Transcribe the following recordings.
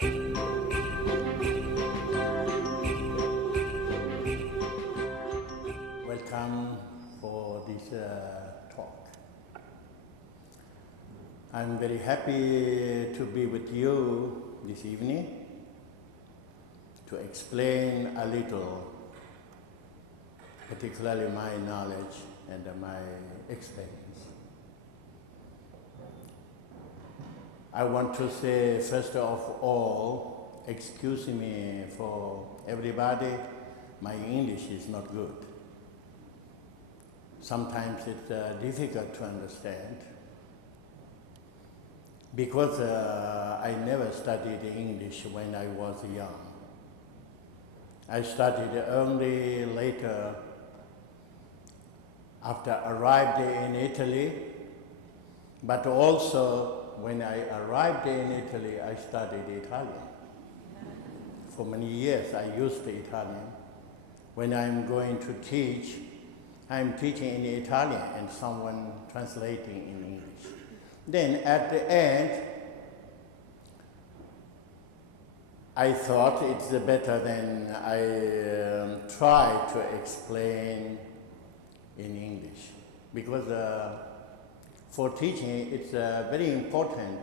Welcome for this talk. I'm very happy to be with you this evening to explain a little, particularly my knowledge and my experience. I want to say, first of all, excuse me for everybody, my English is not good. Sometimes it's difficult to understand because I never studied English when I was young. I studied only later after arrived in Italy, but also when I arrived in Italy, I studied Italian. For many years, I used Italian. When I'm going to teach, I'm teaching in Italian and someone translating in English. Then at the end, I thought it's better than I try to explain in English. Because for teaching, it's very important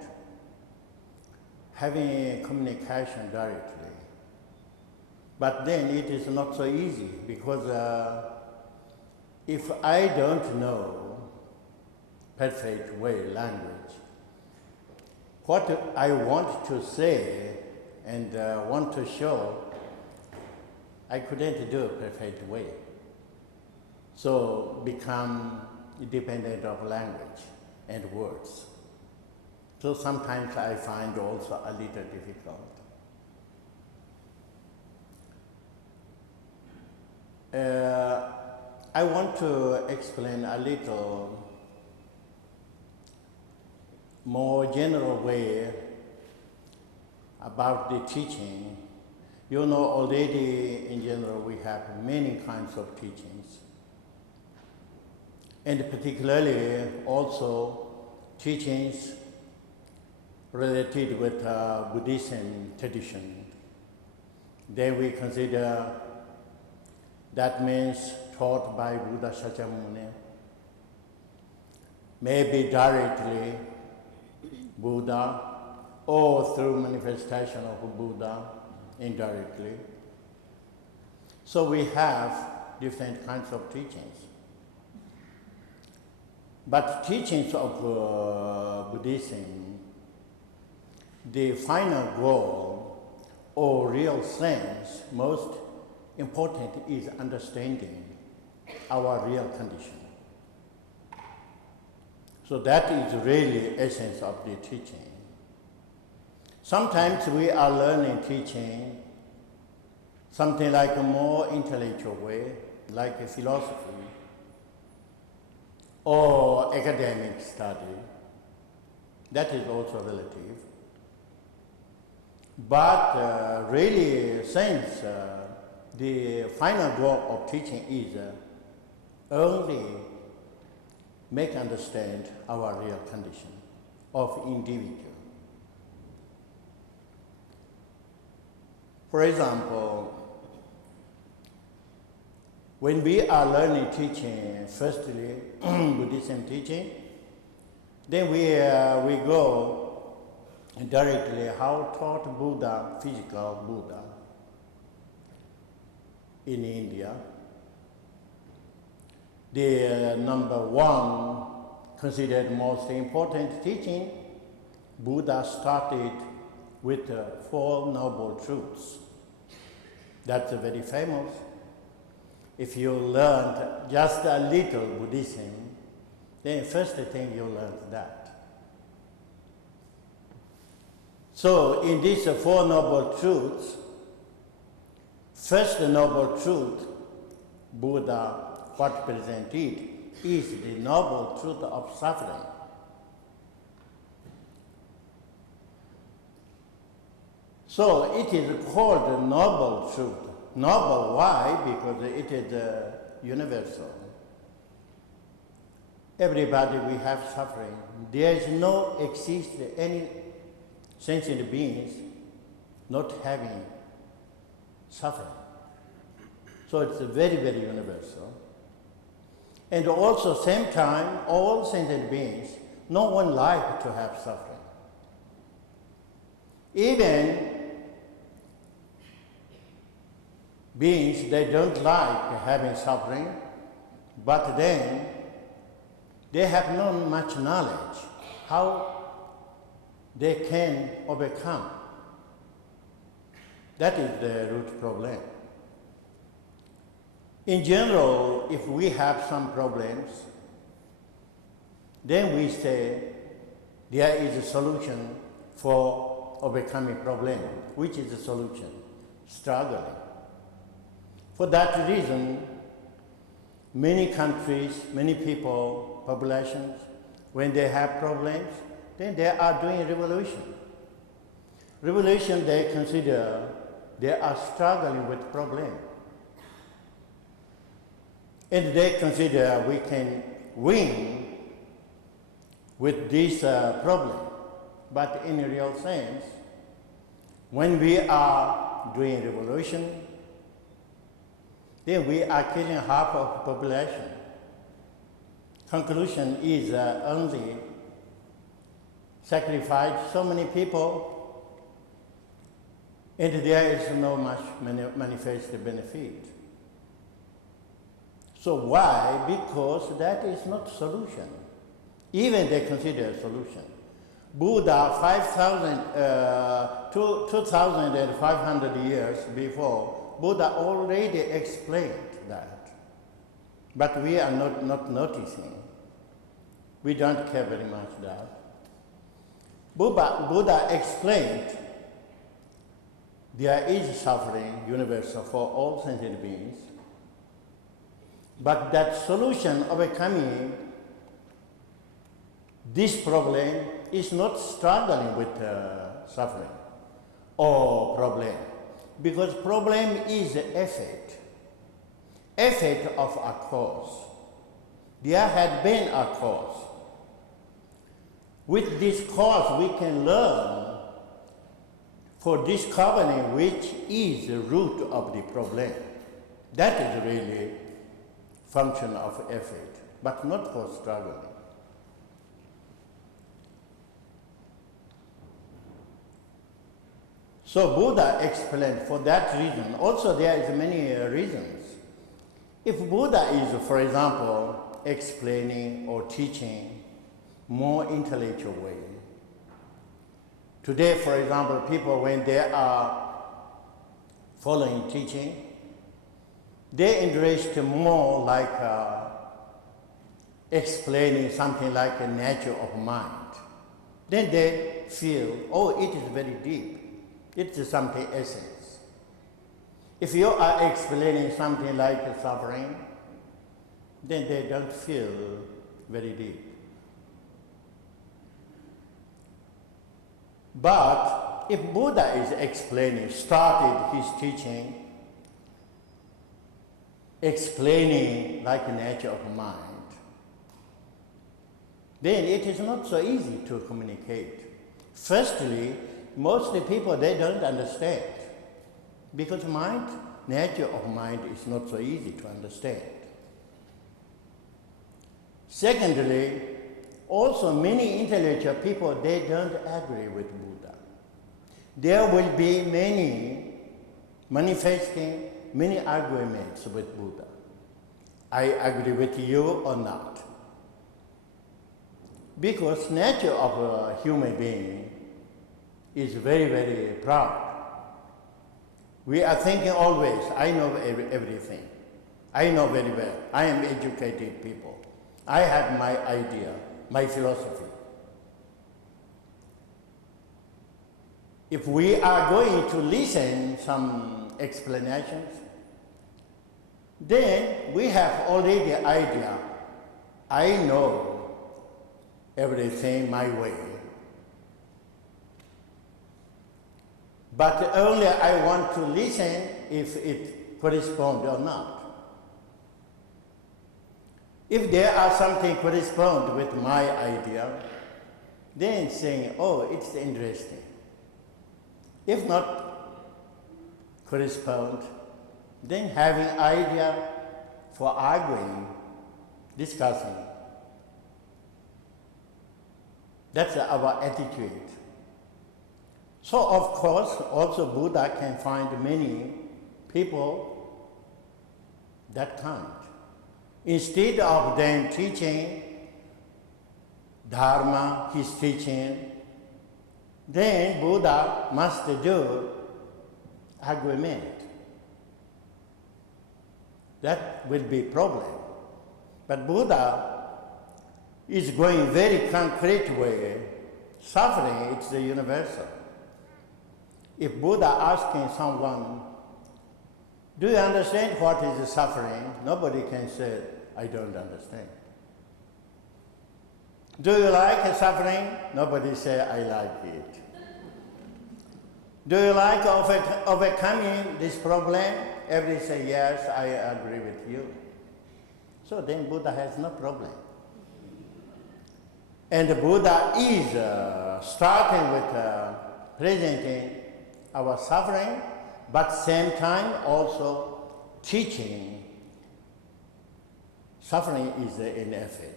having communication directly. But then it is not so easy because if I don't know perfect way language, what I want to say and want to show, I couldn't do it perfect way. So become dependent of language and words. So sometimes I find also a little difficult. I want to explain a little more general way about the teaching. You know, already in general we have many kinds of teachings. And particularly also teachings related with Buddhism tradition. Then we consider that means taught by Buddha Shakyamuni, maybe directly Buddha or through manifestation of Buddha indirectly. So we have different kinds of teachings. But teachings of Buddhism, the final goal or real sense, most important is understanding our real condition. So that is really essence of the teaching. Sometimes we are learning teaching something like a more intellectual way, like a philosophy or academic study. That is also relative. But really, since the final goal of teaching is only make understand our real condition of individual. For example, when we are learning teaching, firstly, Buddhism teaching, then we go directly how taught Buddha, physical Buddha in India. The number one considered most important teaching, Buddha started with Four Noble Truths. That's very famous. If you learned just a little Buddhism, then first thing you learned that. So in these Four Noble Truths, first Noble Truth, Buddha, what presented is the noble truth of suffering. So it is called the noble truth. Noble, why? Because it is universal. Everybody we have suffering. There is no exist any sentient beings not having suffering. So it's very, very universal. And also, same time, all sentient beings, no one likes to have suffering. Even beings, they don't like having suffering, but then they have not much knowledge how they can overcome. That is the root problem. In general, if we have some problems, then we say there is a solution for overcoming problem. Which is the solution? Struggling. For that reason, many countries, many people, populations, when they have problems, then they are doing revolution. Revolution, they consider they are struggling with problem. And they consider we can win with this problem. But in a real sense, when we are doing revolution, then we are killing half of the population. Conclusion is only sacrifice so many people, and there is no much manifest benefit. So why? Because that is not solution. Even they consider a solution. Buddha, 2,500 years before, Buddha already explained that. But we are not noticing. We don't care very much that. Buddha explained there is suffering universal for all sentient beings, but that solution overcoming this problem is not struggling with suffering or problem, because problem is effect of a cause. There had been a cause. With this cause, we can learn for discovering which is the root of the problem. That is really function of effort, but not for struggling. So Buddha explained for that reason. Also there is many reasons. If Buddha is, for example, explaining or teaching more intellectual way. Today, for example, people when they are following teaching, they interest more like explaining something like a nature of mind. Then they feel, oh, it is very deep. It's something essence. If you are explaining something like suffering, then they don't feel very deep. But if Buddha is explaining, started his teaching, explaining like the nature of mind, then it is not so easy to communicate. Firstly, mostly people, they don't understand, because mind, nature of mind is not so easy to understand. Secondly, also many intellectual people, they don't agree with Buddha. There will be many manifesting, many arguments with Buddha. I agree with you or not. Because nature of a human being is very, very proud. We are thinking always, I know everything. I know very well. I am educated people. I have my idea, my philosophy. If we are going to listen some explanations, then we have already idea. I know everything my way. But only I want to listen if it corresponds or not. If there are something correspond with my idea, then saying, oh, it's interesting. If not, correspond, then having idea for arguing, discussing. That's our attitude. So of course, also Buddha can find many people that kind. Instead of them teaching Dharma, his teaching, then Buddha must do argument. That will be problem. But Buddha is going very concrete way. Suffering, it's the universal. If Buddha asking someone, do you understand what is suffering? Nobody can say, I don't understand. Do you like suffering? Nobody say, I like it. Do you like overcoming this problem? Everybody say, yes, I agree with you. So then Buddha has no problem. And the Buddha is starting with presenting our suffering, but same time also teaching suffering is an effort.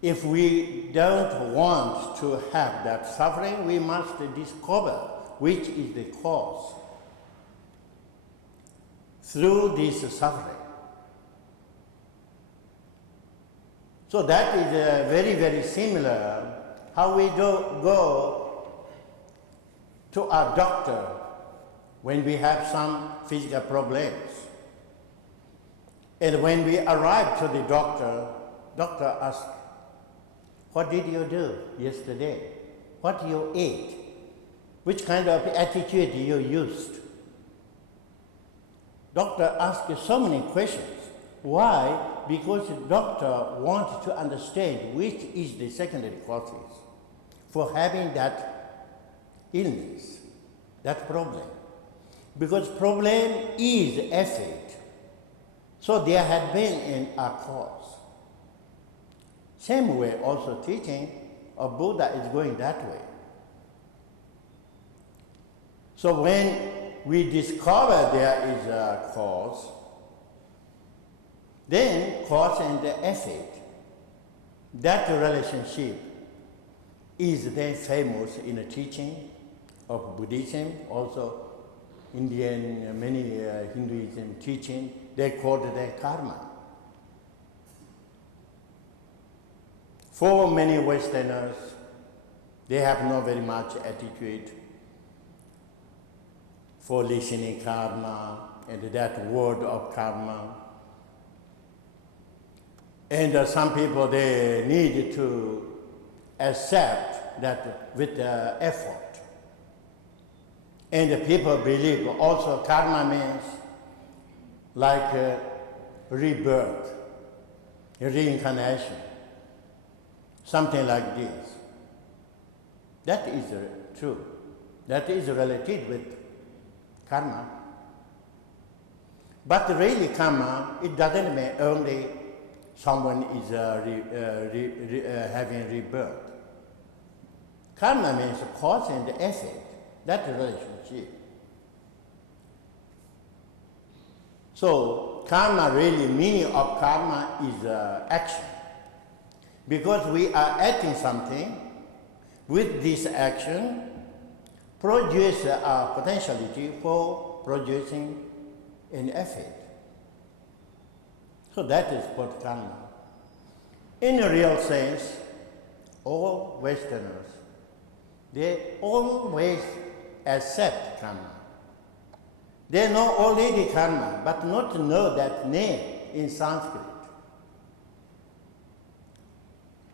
If we don't want to have that suffering, we must discover which is the cause through this suffering. So that is very, very similar how we go to our doctor when we have some physical problems. And when we arrive to the doctor asks, what did you do yesterday? What you ate? Which kind of attitude you used? Doctor asks so many questions. Why? Because the doctor wants to understand which is the secondary causes for having that illness, that problem. Because problem is effort. So there had been a cause. Same way also teaching of Buddha is going that way. So when we discover there is a cause, then cause and the effort, that relationship is then famous in the teaching of Buddhism, also Indian, many Hinduism teaching, they call it karma. For many Westerners, they have not very much attitude for listening karma and that word of karma. And some people, they need to accept that with effort. And the people believe also karma means like rebirth, reincarnation, something like this. That is true. That is related with karma. But really karma, it doesn't mean only someone is having rebirth. Karma means cause and effect, that relationship. So karma, really meaning of karma is action. Because we are acting something, with this action, produce a potentiality for producing an effort. So that is what karma. In a real sense, all Westerners, they always accept karma. They know already karma, but not know that name in Sanskrit.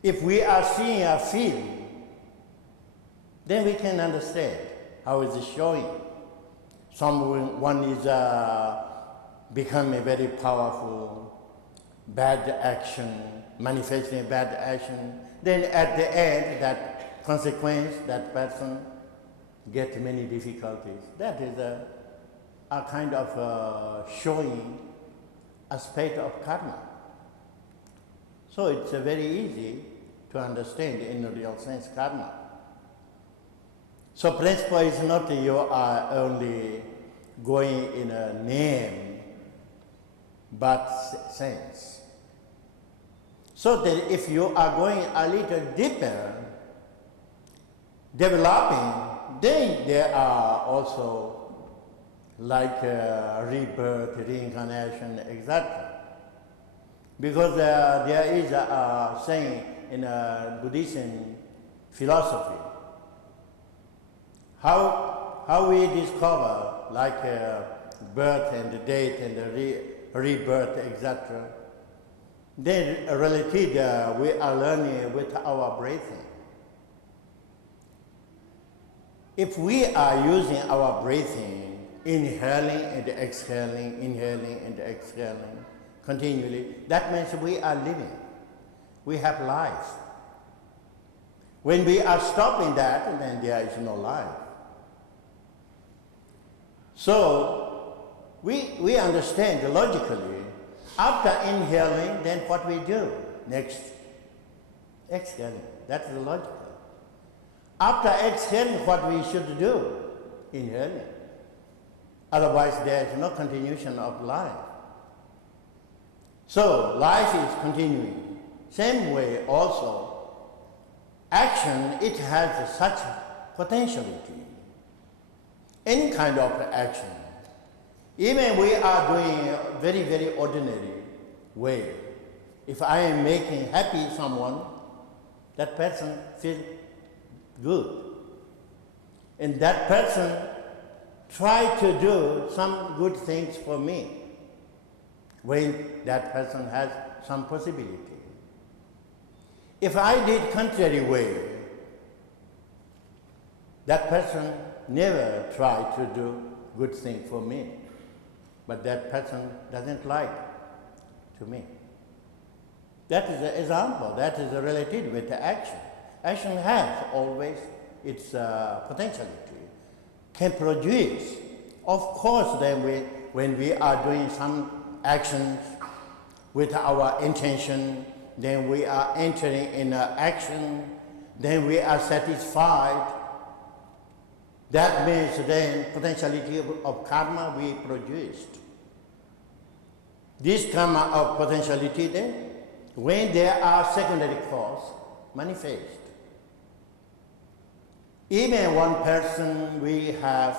If we are seeing a field, then we can understand how it is showing. Someone is becoming very powerful, bad action, manifesting bad action. Then at the end, that consequence, that person gets many difficulties. That is a kind of showing aspect of karma. So it's very easy to understand in the real sense karma. So principle is not you are only going in a name, but sense. So that if you are going a little deeper, developing, then there are also like rebirth, reincarnation, etc. Because there is a saying in Buddhism philosophy, how we discover like birth and death and rebirth, etc. Then related we are learning with our breathing. If we are using our breathing, inhaling and exhaling, inhaling and exhaling continually, that means we are living. We have life. When we are stopping that, then there is no life. So we understand logically, after inhaling, then what we do next? Exhaling. That is logical. After exhaling, what we should do? Inhaling. Otherwise, there is no continuation of life. So life is continuing. Same way also, action, it has such potentiality. Any kind of action. Even we are doing a very, very ordinary way. If I am making happy someone, that person feels good. And that person try to do some good things for me when that person has some possibility. If I did contrary way, that person never try to do good thing for me, but that person doesn't like to me. That is an example. That is related with the action. Action has always its potentiality, can produce. Of course, then when we are doing some actions with our intention, then we are entering in action, then we are satisfied. That means then potentiality of karma we produced. This karma of potentiality then, when there are secondary cause, manifest. Even one person, we have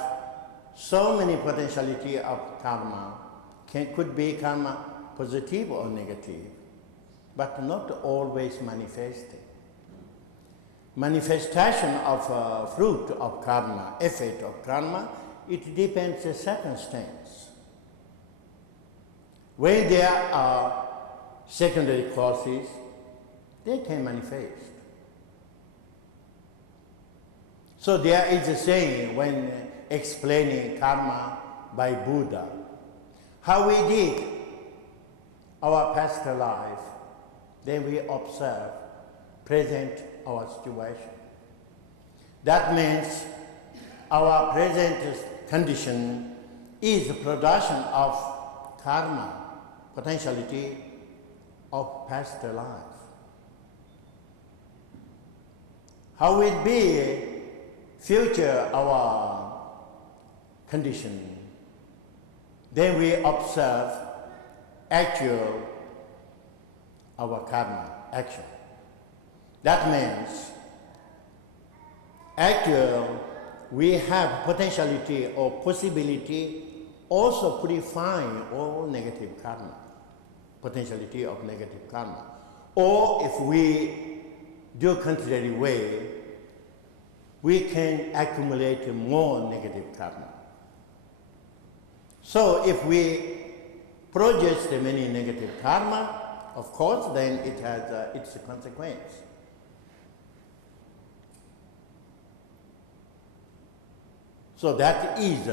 so many potentiality of karma, could be karma positive or negative, but not always manifested. Manifestation of fruit of karma, effect of karma, it depends on circumstance. When there are secondary causes, they can manifest. So there is a saying when explaining karma by Buddha, how we did our past life, then we observe present our situation. That means our present condition is a production of karma, potentiality of past life. How will be future our condition? Then we observe actual our karma action. That means actual we have potentiality or possibility also purifying all negative karma, potentiality of negative karma. Or if we do contrary way, we can accumulate more negative karma. So if we produce many negative karma, of course, then it has its consequence. So that is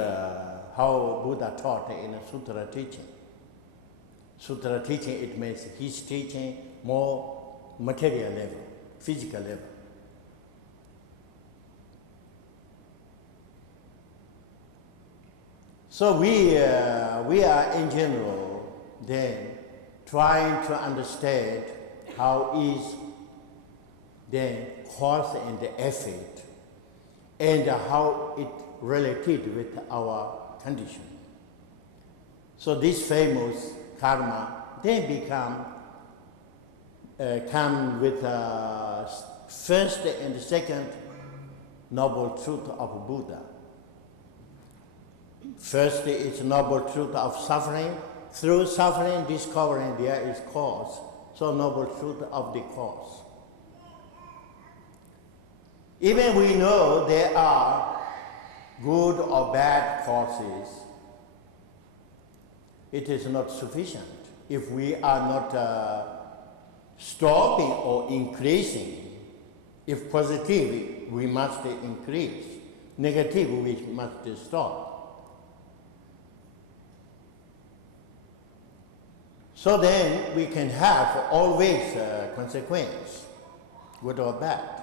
how Buddha taught in a Sutra teaching. Sutra teaching, it means he's teaching more material level, physical level. So we are in general then trying to understand how is then cause and effect and how it related with our condition. So this famous karma then come with first and second noble truth of Buddha. First is noble truth of suffering. Through suffering, discovering there is cause. So noble truth of the cause. Even we know there are good or bad causes, it is not sufficient if we are not stopping or increasing. If positive, we must increase. Negative, we must stop. So then we can have always consequence, good or bad.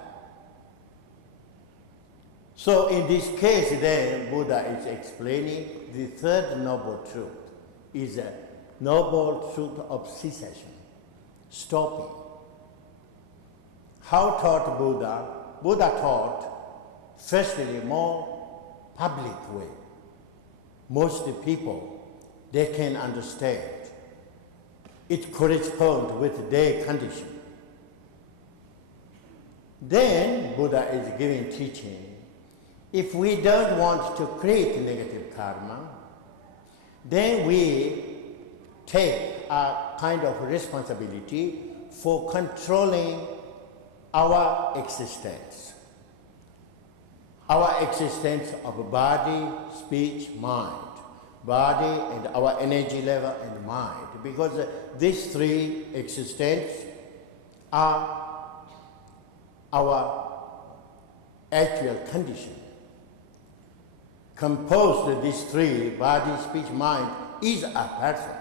So in this case then, Buddha is explaining the third noble truth is a noble truth of cessation, stopping. How taught Buddha? Buddha taught, firstly, more public way. Most people, they can understand. It corresponds with their condition. Then Buddha is giving teaching. If we don't want to create negative karma, then we take a kind of responsibility for controlling our existence. Our existence of body, speech, mind. Body and our energy level and mind. Because these three existences are our actual condition. Composed of these three, body, speech, mind, is a person.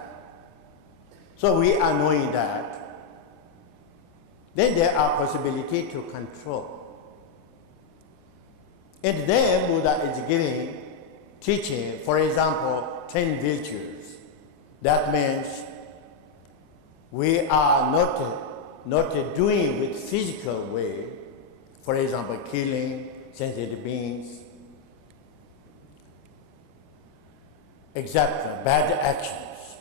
So we are knowing that. Then there are possibility to control. And then Buddha is giving teaching, for example, 10 virtues. That means we are not doing with physical way, for example, killing sensitive beings, except bad actions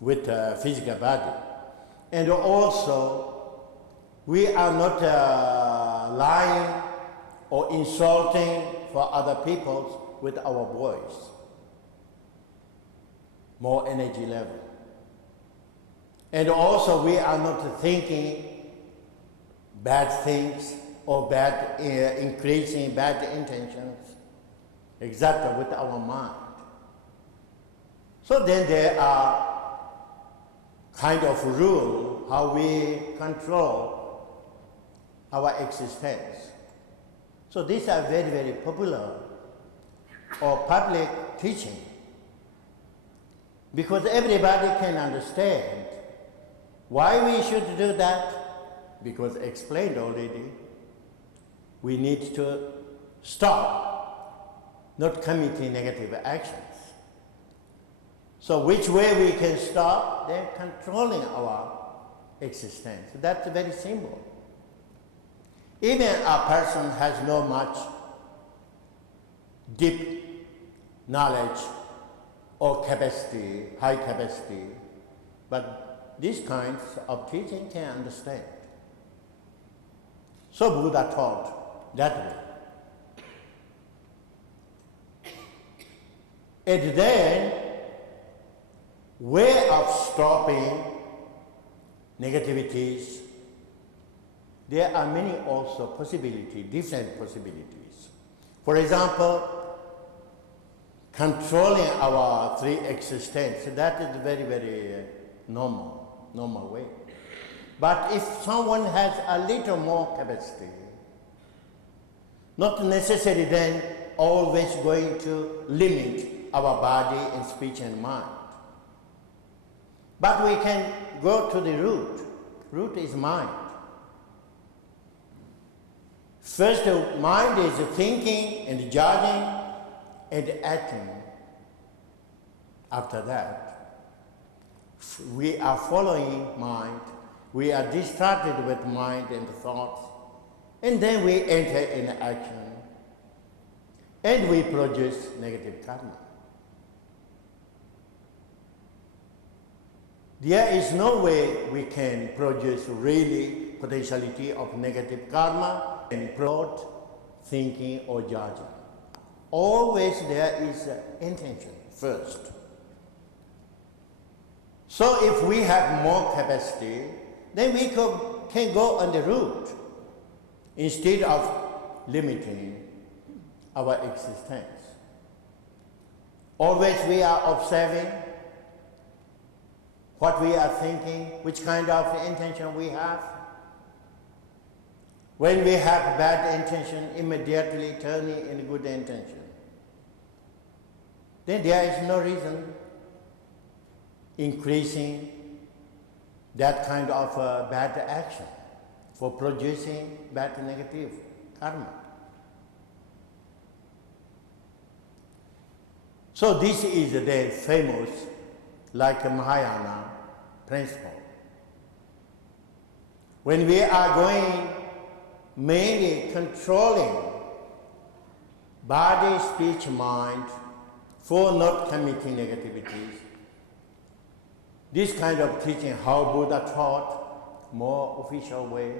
with physical body. And also, we are not lying or insulting for other people with our voice. More energy level. And also, we are not thinking bad things or increasing bad intentions, except with our mind. So then there are kind of rule how we control our existence. So these are very, very popular or public teaching because everybody can understand why we should do that, because explained already. We need to stop not committing negative actions. So which way we can stop? Then controlling our existence. That's very simple. Even a person has no much deep knowledge or capacity, high capacity, but these kinds of teaching can understand. So Buddha taught that way. And then, way of stopping negativities, there are many also possibilities, different possibilities. For example, controlling our three existence, that is very, very normal way. But if someone has a little more capacity, not necessarily then always going to limit our body and speech and mind. But we can go to the root. Root is mind. First, mind is thinking and judging and acting. After that, we are following mind. We are distracted with mind and thoughts. And then we enter in action. and we produce negative karma. There is no way we can produce really potentiality of negative karma and thought, thinking or judging. Always there is intention first. So if we have more capacity, then we can go on the route instead of limiting our existence. Always we are observing what we are thinking, which kind of intention we have. When we have bad intention, immediately turning in good intention. Then there is no reason increasing that kind of bad action for producing bad negative karma. So this is the famous, like Mahayana principle. When we are going mainly controlling body, speech, mind for not committing negativities, this kind of teaching, how Buddha taught, more official way,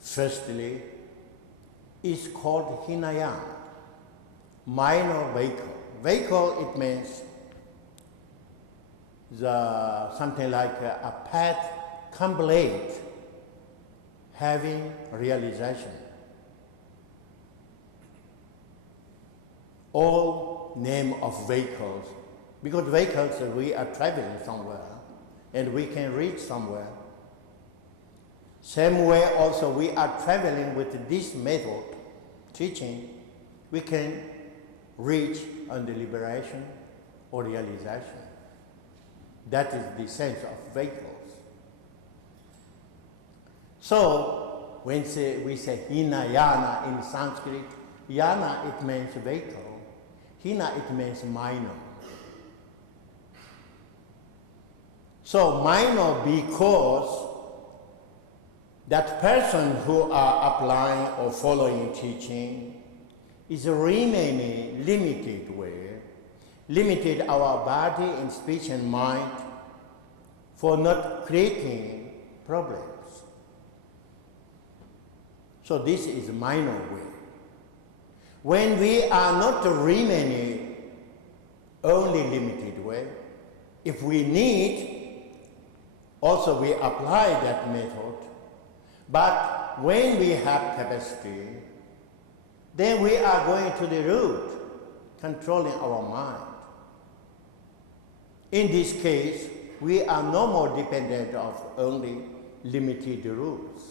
firstly, is called Hinayana, minor vehicle. Vehicle, it means something like a path complete having realization. All name of vehicles, because vehicles we are traveling somewhere and we can reach somewhere. Same way also we are traveling with this method, teaching, we can reach on the liberation or realization. That is the sense of vehicles. So when we say Hinayana in Sanskrit, Yana it means vehicle, Hina it means minor. So minor because that person who are applying or following teaching is remaining limited way, limited our body and speech and mind for not creating problems. So this is minor way. When we are not remaining only limited way, if we need, also we apply that method. But when we have capacity, then we are going to the root, controlling our mind. In this case, we are no more dependent of only limited rules.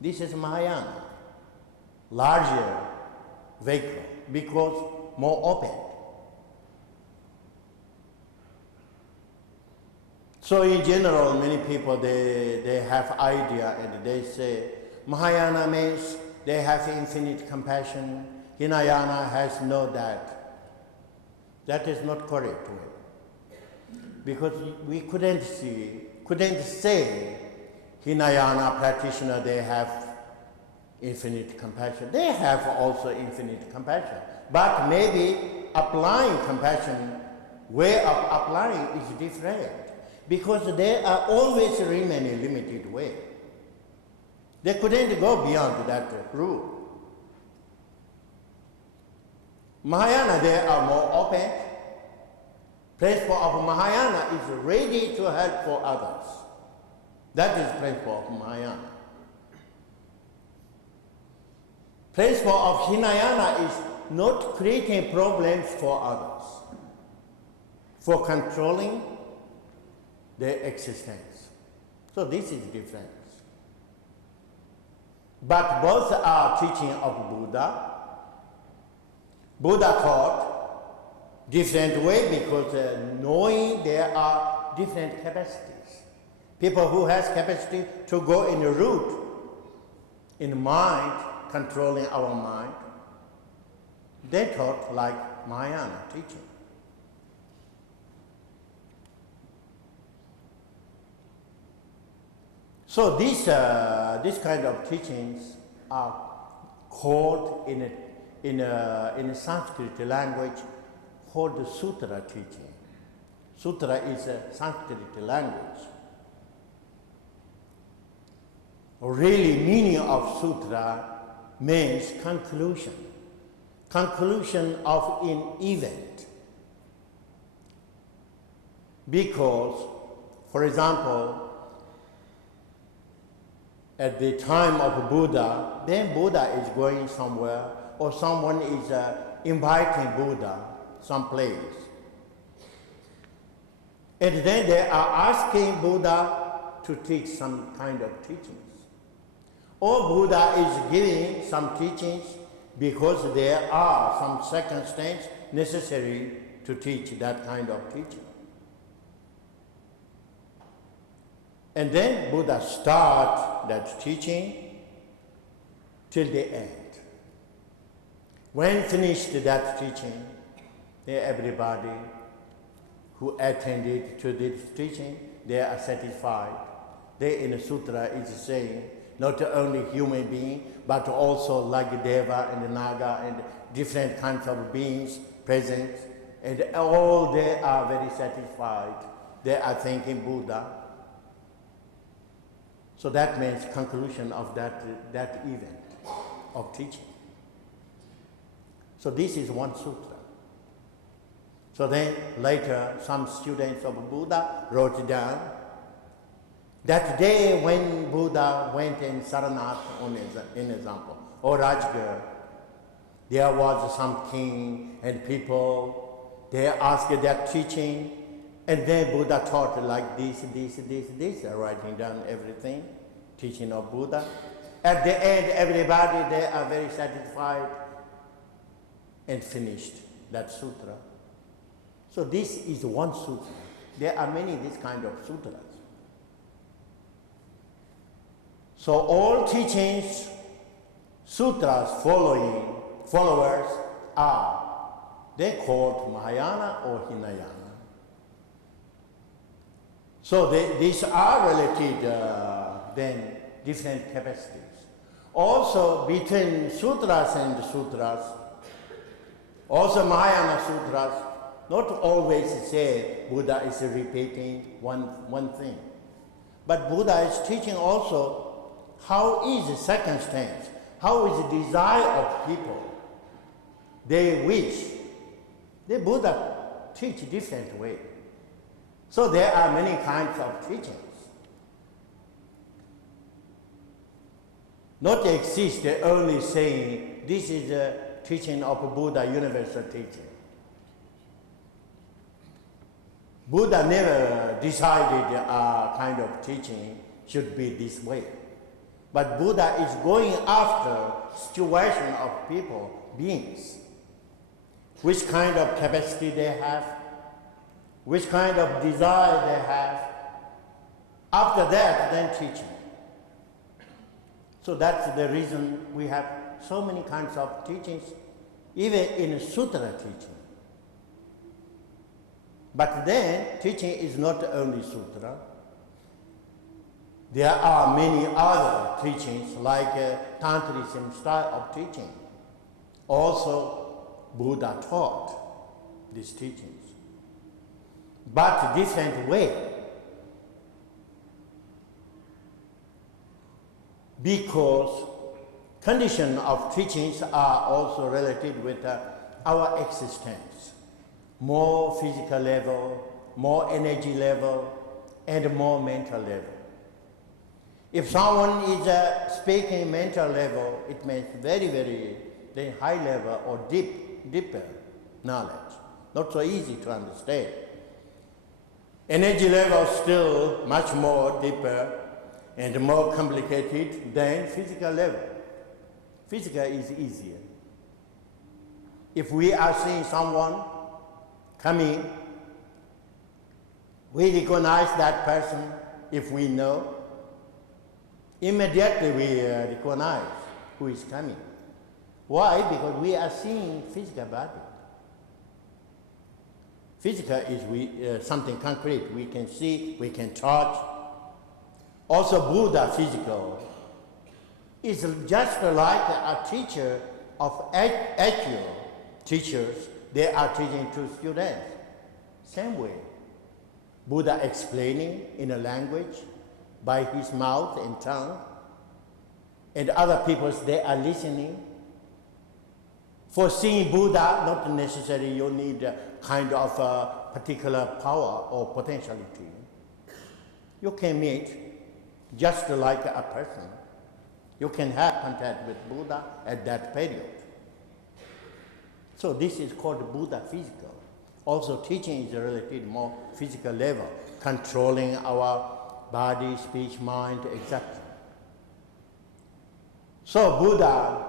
This is Mahayana, larger vehicle, because more open. So in general, many people, they have idea and they say, Mahayana means they have infinite compassion, Hinayana has no that. That is not correct way. Because we couldn't say Hinayana practitioner, they have infinite compassion. They have also infinite compassion. But maybe applying compassion, way of applying is different. Because they are always remaining limited way. They couldn't go beyond that rule. Mahayana, they are more open. Principle of Mahayana is ready to help for others. That is principle of Mahayana. Principle of Hinayana is not creating problems for others, for controlling their existence. So this is different. But both are teaching of Buddha. Buddha taught different way because knowing there are different capacities. People who has capacity to go in a route, in mind, controlling our mind, they taught like Mahayana teaching. So this kind of teachings are called in in a Sanskrit language called Sutra teaching. Sutra is a Sanskrit language. Really, meaning of sutra means conclusion. Conclusion of an event. Because, for example, at the time of Buddha, then Buddha is going somewhere, or someone is inviting Buddha someplace. And then they are asking Buddha to teach some kind of teachings. Or Buddha is giving some teachings because there are some circumstances necessary to teach that kind of teaching. And then Buddha starts that teaching till the end. When finished that teaching, then everybody who attended to this teaching, they are satisfied. They in the sutra is saying, not only human being, but also like Deva and Naga and different kinds of beings present, and all they are very satisfied. They are thanking Buddha. So that means conclusion of that event of teaching. So this is one sutra. So then later some students of Buddha wrote down that day when Buddha went in Saranath, in example, or Rajgir, there was some king and people, they asked that teaching, and then Buddha taught like this, writing down everything, teaching of Buddha. At the end, everybody, they are very satisfied and finished that sutra. So this is one sutra. There are many this kind of sutras. So all teachings, sutras followers are, they called Mahayana or Hinayana. So these are related, then different capacities. Also between sutras and sutras, also Mahayana sutras, not always say Buddha is repeating one thing. But Buddha is teaching also how is the circumstance, how is the desire of people. They wish. The Buddha teach different way. So there are many kinds of teachings. Not exist only saying this is a teaching of Buddha, universal teaching. Buddha never decided a kind of teaching should be this way. But Buddha is going after situation of people, beings. Which kind of capacity they have, which kind of desire they have. After that, then teaching. So that's the reason we have so many kinds of teachings, even in sutra teaching. But then, teaching is not only sutra. There are many other teachings, like Tantrism style of teaching. Also, Buddha taught these teachings, but different way. Because condition of teachings are also related with our existence. More physical level, more energy level, and more mental level. If someone is speaking mental level, it means very, very high level or deeper knowledge. Not so easy to understand. Energy level still much more deeper and more complicated than physical level. Physical is easier. If we are seeing someone coming, we recognize that person if we know. Immediately we recognize who is coming. Why? Because we are seeing physical body. Physical is something concrete. We can see, we can touch. Also Buddha physical is just like a teacher of actual teachers, they are teaching to students. Same way. Buddha explaining in a language by his mouth and tongue, and other people, they are listening. For seeing Buddha, not necessarily you need a kind of a particular power or potentiality. You can meet just like a person. You can have contact with Buddha at that period. So this is called Buddha physical. Also teaching is related more physical level, controlling our body, speech, mind, etc. So Buddha,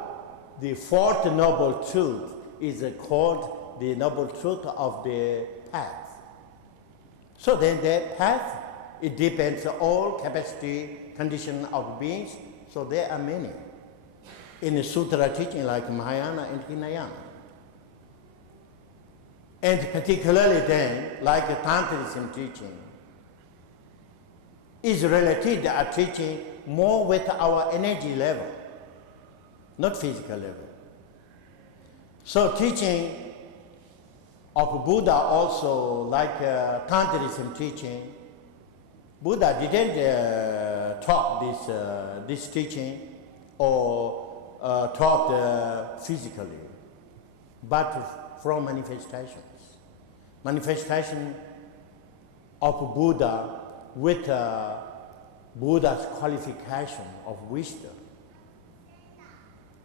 the fourth noble truth is called the noble truth of the path. So then the path, it depends on all capacity, condition of beings, so there are many. In the Sutra teaching like Mahayana and Hinayana. And particularly then, like the Tantrism teaching, is related to teaching more with our energy level, not physical level. So teaching of Buddha also, like Tantrism teaching, Buddha didn't taught this teaching or taught physically, but from manifestations. Manifestation of Buddha with Buddha's qualification of wisdom,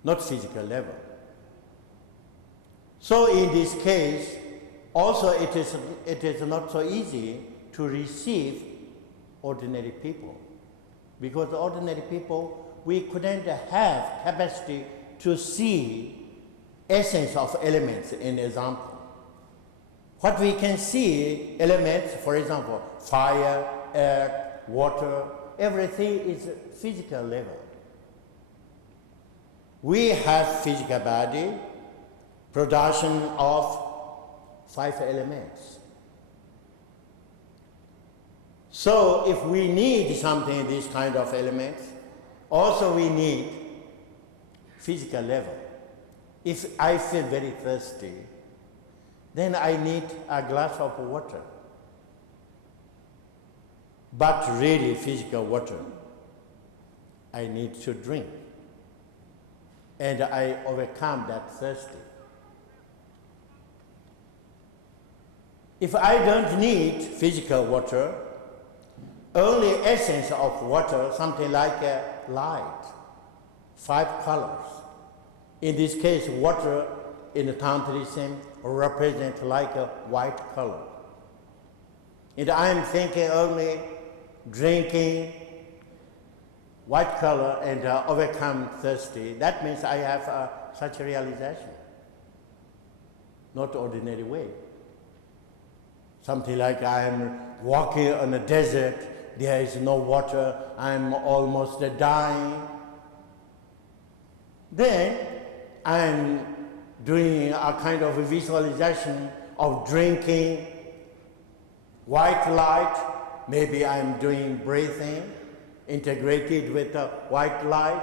not physical level. So in this case, also it is not so easy to receive ordinary people, because ordinary people, we couldn't have capacity to see essence of elements in example. What we can see elements, for example, fire, air, water, everything is physical level. We have physical body, production of 5 elements. So if we need something, this kind of elements, also we need physical level. If I feel very thirsty, then I need a glass of water. But really physical water, I need to drink. And I overcome that thirsty. If I don't need physical water, only essence of water, something like a light, 5 colors. In this case, water in the Tantrism represents like a white color. And I'm thinking only drinking white color and overcome thirsty. That means I have such a realization. Not ordinary way. Something like I'm walking on a desert, there is no water, I'm almost dying. Then I'm doing a kind of a visualization of drinking white light. Maybe I'm doing breathing, integrated with the white light,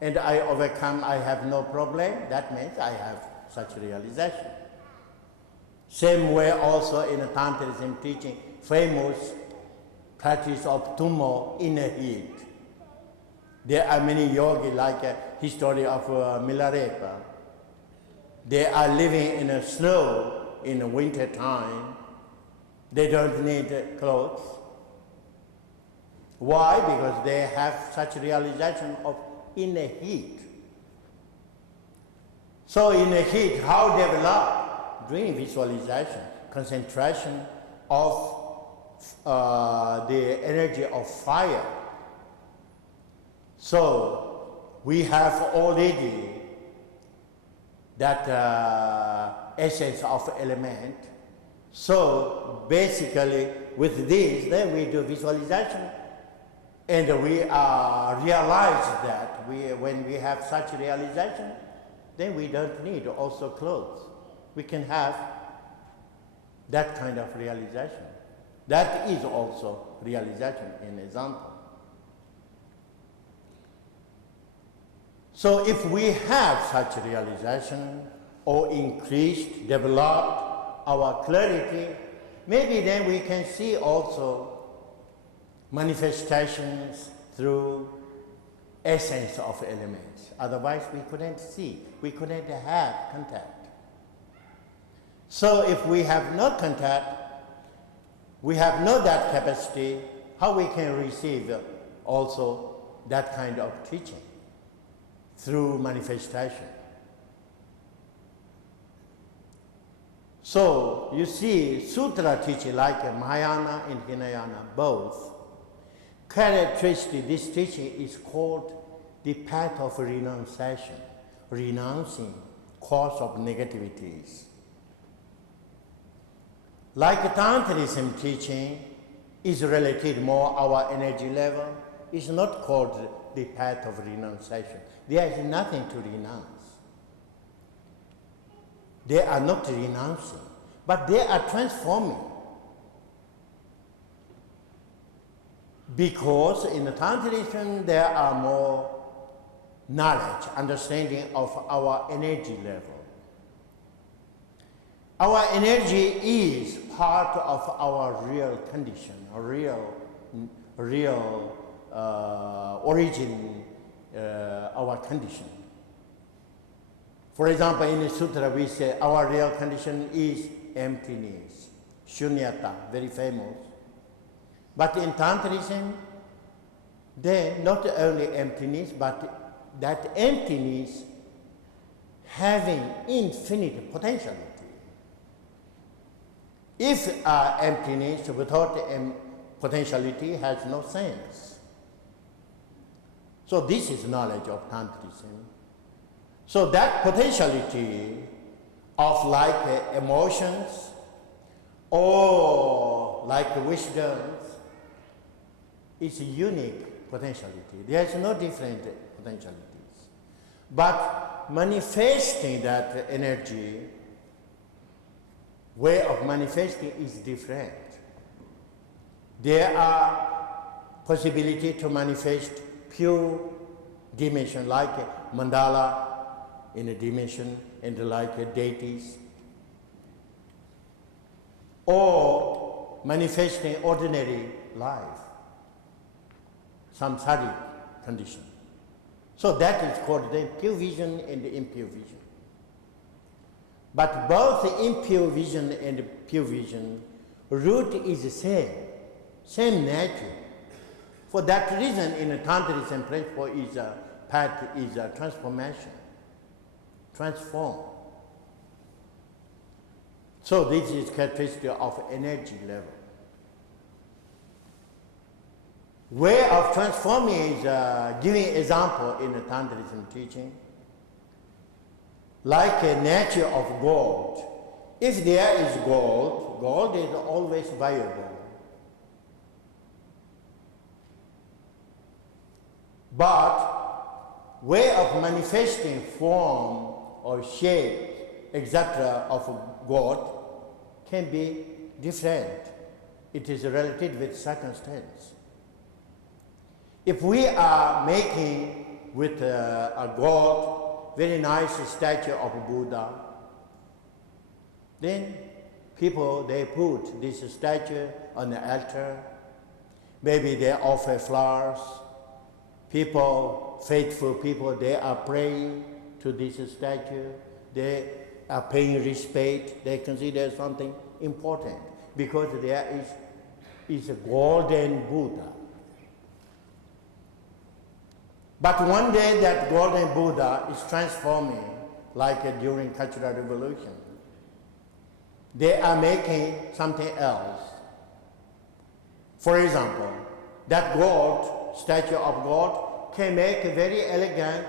and I overcome, I have no problem. That means I have such realization. Same way also in the Tantrism teaching, famous practice of tummo, inner heat. There are many yogis like a history of Milarepa. They are living in the snow in the winter time. They don't need clothes. Why? Because they have such realization of inner heat. So inner heat, how develop? Doing visualization, concentration of the energy of fire. So we have already that essence of element. So basically with this, then we do visualization, and we realize that when we have such realization, then we don't need also clothes. We can have that kind of realization. That is also realization in example. So if we have such realization or increased, developed our clarity, maybe then we can see also manifestations through essence of elements. Otherwise we couldn't see, we couldn't have contact. So if we have no contact, we have no that capacity, how we can receive also that kind of teaching through manifestation. So you see, Sutra teaching like Mahayana and Hinayana both, characteristic, this teaching is called the path of renunciation, renouncing cause of negativities. Like Tantrism teaching is related more our energy level, it's not called the path of renunciation. There is nothing to renounce. They are not renouncing, but they are transforming. Because in the Tantrism there are more knowledge, understanding of our energy level. Our energy is part of our real condition, a real origin, our condition. For example, in the Sutra we say our real condition is emptiness, shunyata, very famous. But in Tantrism, then not only emptiness, but that emptiness having infinite potentiality. If emptiness without potentiality has no sense. So this is knowledge of Tantrism. So that potentiality of like emotions or like wisdoms is a unique potentiality. There is no different potentialities. But manifesting that energy, way of manifesting is different. There are possibility to manifest pure dimension like Mandala in a dimension and like deities, or manifesting ordinary life, samsaric condition. So that is called the pure vision and the impure vision. But both the impure vision and the pure vision, root is the same nature. For that reason, in the Tantrism principle is a path is a transformation, transform. So this is characteristic of energy level. Way of transforming is giving example in the Tantrism teaching. Like a nature of gold. If there is gold, gold is always valuable. But way of manifesting form or shape, etc. of gold can be different. It is related with circumstance. If we are making with a gold very nice statue of Buddha, then people, they put this statue on the altar. Maybe they offer flowers. People, faithful people, they are praying to this statue. They are paying respect. They consider something important because there is a golden Buddha. But one day that golden Buddha is transforming, like during Cultural Revolution. They are making something else. For example, that gold, statue of gold, can make a very elegant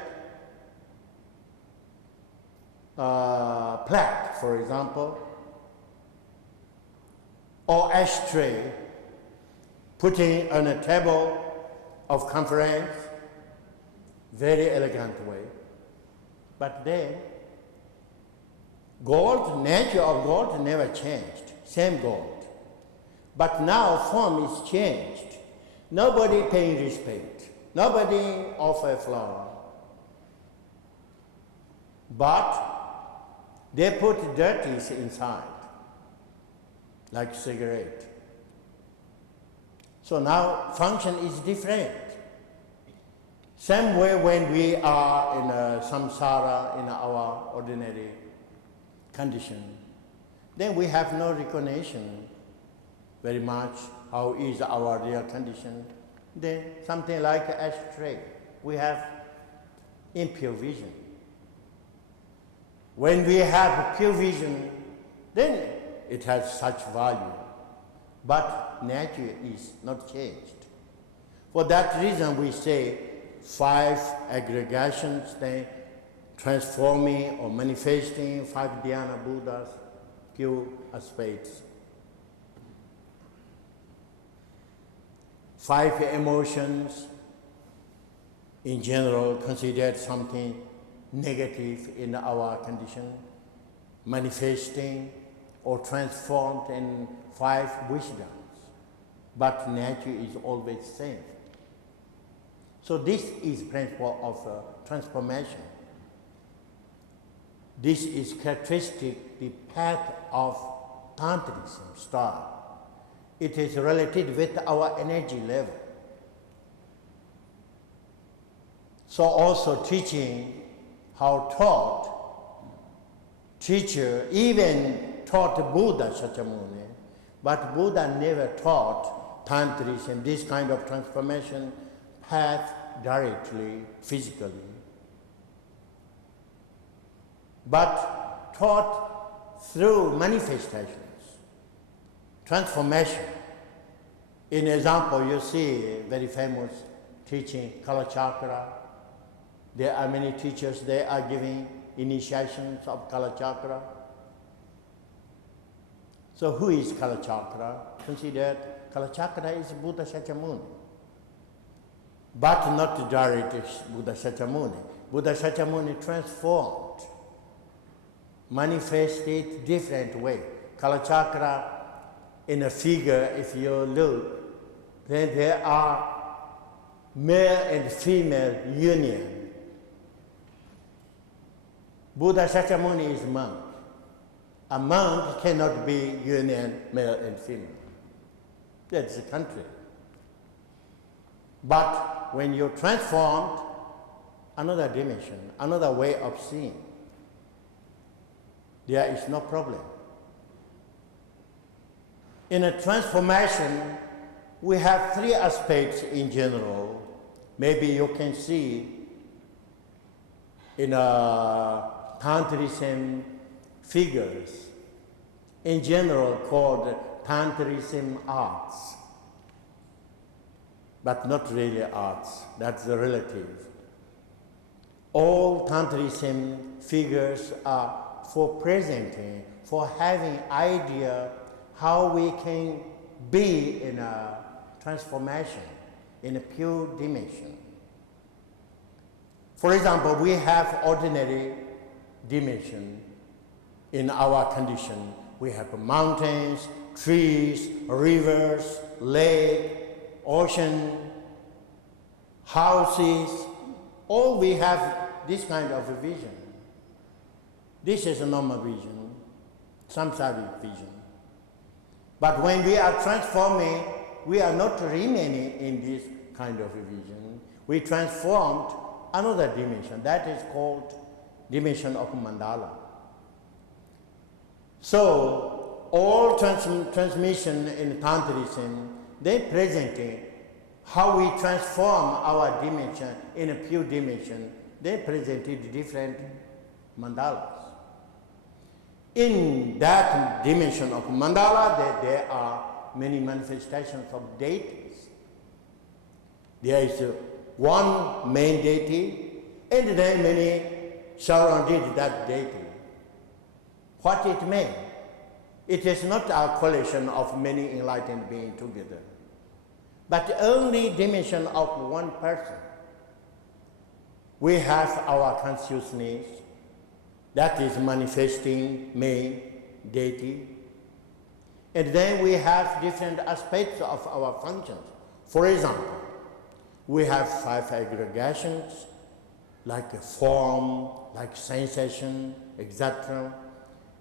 plaque, for example, or ashtray, putting on a table of conference, very elegant way. But then, gold, nature of gold never changed, same gold. But now form is changed. Nobody paying respect. Nobody offer flower. but they put dirties inside, like cigarette. So now function is different. Same way when we are in a samsara, in our ordinary condition, then we have no recognition very much how is our real condition. Then something like ashtray, we have impure vision. When we have pure vision, then it has such value. But nature is not changed. For that reason we say 5 aggregations, they transforming or manifesting 5 dhyana Buddhas, pure aspects. 5 emotions, in general, considered something negative in our condition, manifesting or transformed in 5 wisdoms. But nature is always same. So this is principle of transformation. This is characteristic, the path of Tantrism style. It is related with our energy level. So also teaching how taught, teacher even taught Buddha Shakyamuni, but Buddha never taught Tantrism, this kind of transformation path directly, physically, but taught through manifestations, transformation. In example, you see very famous teaching, Kala Chakra. There are many teachers, they are giving initiations of Kala Chakra. So who is Kala Chakra? Considered Kala Chakra is Buddha Shakyamuni, but not directly Buddha Shakyamuni. Buddha Shakyamuni transformed, manifested different way. Kala Chakra in a figure, if you look, then there are male and female union. Buddha Shakyamuni is monk. A monk cannot be union male and female. That's the country. But when you transformed, another dimension, another way of seeing, there is no problem. In a transformation, we have 3 aspects in general. Maybe you can see in a Tantrism figures, in general called Tantrism arts, but not really arts, that's the relative. All Tantrism figures are for presenting, for having idea how we can be in a transformation, in a pure dimension. For example, we have ordinary dimension in our condition. We have mountains, trees, rivers, lake, ocean, houses. All we have this kind of a vision. This is a normal vision, samsaric vision. But when we are transforming, we are not remaining in this kind of a vision. We transformed another dimension, that is called dimension of Mandala. So all transmission in Tantrism, they presenting how we transform our dimension in a pure dimension. They presented different mandalas. In that dimension of mandala, there are many manifestations of deities. There is one main deity, and then many surrounded that deity. What it means? It is not a collection of many enlightened beings together, but only dimension of one person. We have our consciousness, that is manifesting main deity. And then we have different aspects of our functions. For example, we have 5 aggregations, like a form, like sensation, etc.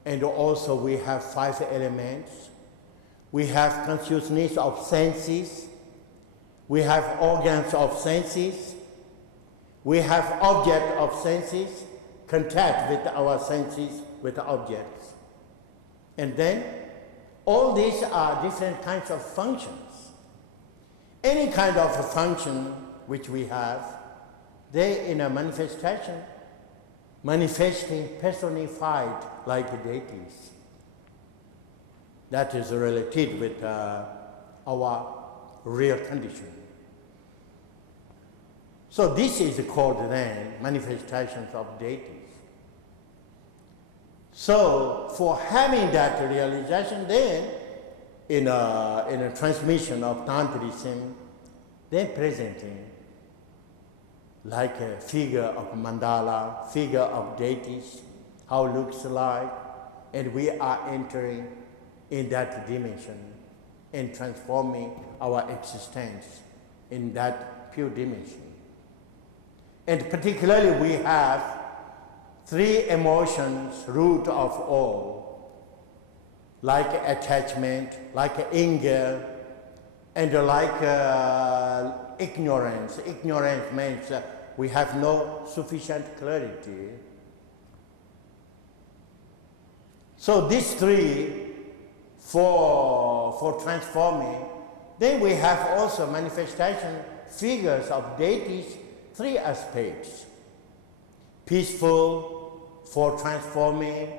And also we have 5 elements. We have consciousness of senses. We have organs of senses. We have object of senses, contact with our senses, with objects. And then all these are different kinds of functions. Any kind of a function which we have, they in a manifestation, manifesting, personified like deities. That is related with our real condition. So this is called then manifestations of deities. So for having that realization, then in a transmission of Tantrism, then presenting like a figure of Mandala, figure of deities, how it looks like, and we are entering in that dimension and transforming our existence in that pure dimension. And particularly we have 3 emotions, root of all, like attachment, like anger, and like ignorance. Ignorance means we have no sufficient clarity. So these 3 for transforming. Then we have also manifestation figures of deities, 3 aspects. Peaceful for transforming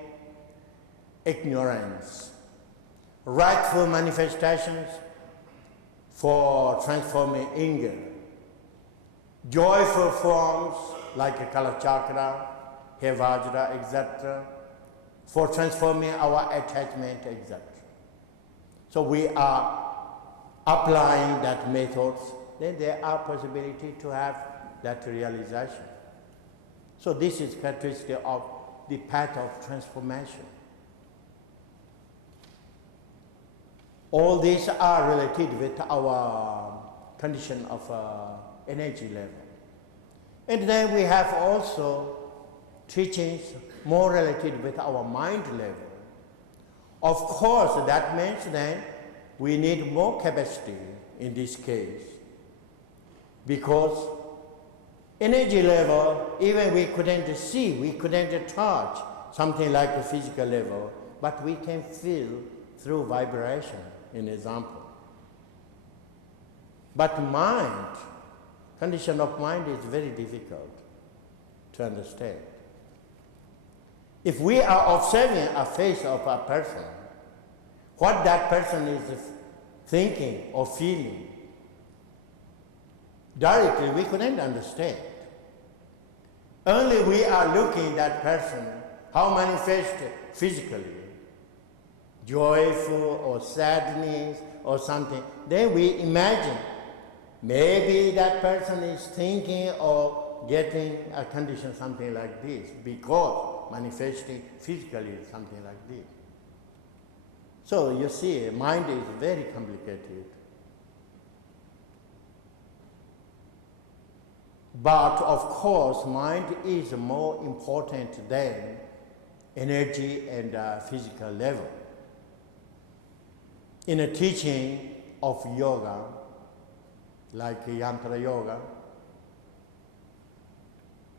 ignorance. Wrathful manifestations for transforming anger. Joyful forms like Kala Chakra, Hevajra, etc. for transforming our attachment, etc. So we are applying that methods, then there are possibility to have that realization. So this is characteristic of the path of transformation. All these are related with our condition of energy level. And then we have also teachings more related with our mind level. Of course, that means then we need more capacity in this case, because energy level, even we couldn't see, we couldn't touch something like the physical level, but we can feel through vibration, in example. But mind, condition of mind is very difficult to understand. If we are observing a face of a person, what that person is thinking or feeling, directly we couldn't understand. Only we are looking at that person, how manifested physically, joyful or sadness or something. Then we imagine maybe that person is thinking or getting a condition something like this, because manifesting physically something like this. So you see, mind is very complicated. But of course, mind is more important than energy and physical level. In a teaching of yoga, like Yantra Yoga,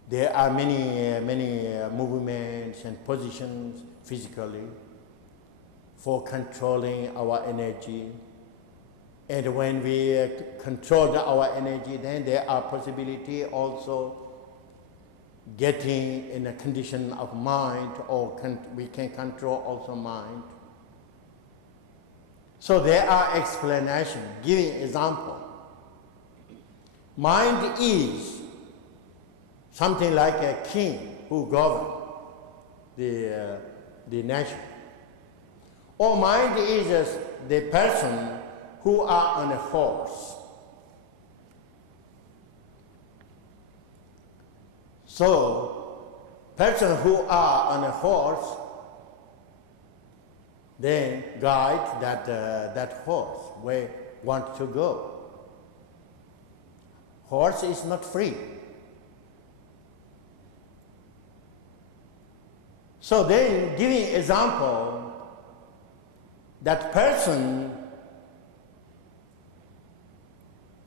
there are many movements and positions physically for controlling our energy. And when we control our energy, then there are possibility also getting in a condition of mind, or we can control also mind. So there are explanations, giving example. Mind is something like a king who governs the nation. Or mind is just the person who are on a horse. So, person who are on a horse, then guide that horse where want to go. Horse is not free. So then, giving example, that person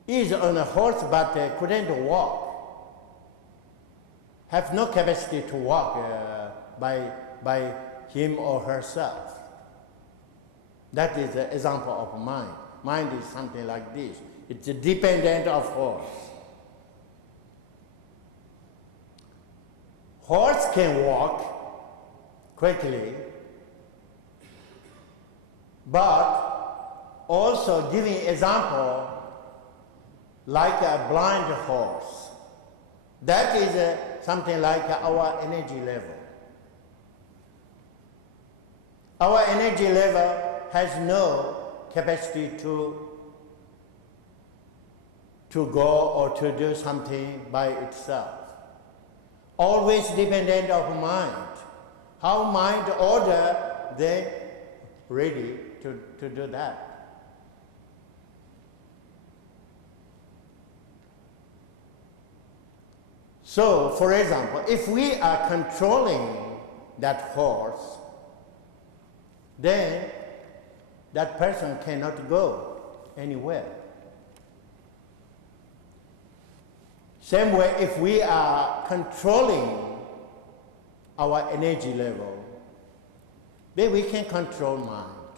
is on a horse but couldn't walk, have no capacity to walk by him or herself. That is an example of mind. Mind is something like this. It's dependent of horse. Horse can walk quickly, but also giving example like a blind horse. That is something like our energy level. Our energy level has no capacity to go or to do something by itself. Always dependent of mind. How mind order, then ready to do that. So, for example, if we are controlling that horse, then that person cannot go anywhere. Same way, if we are controlling our energy level, then we can control mind.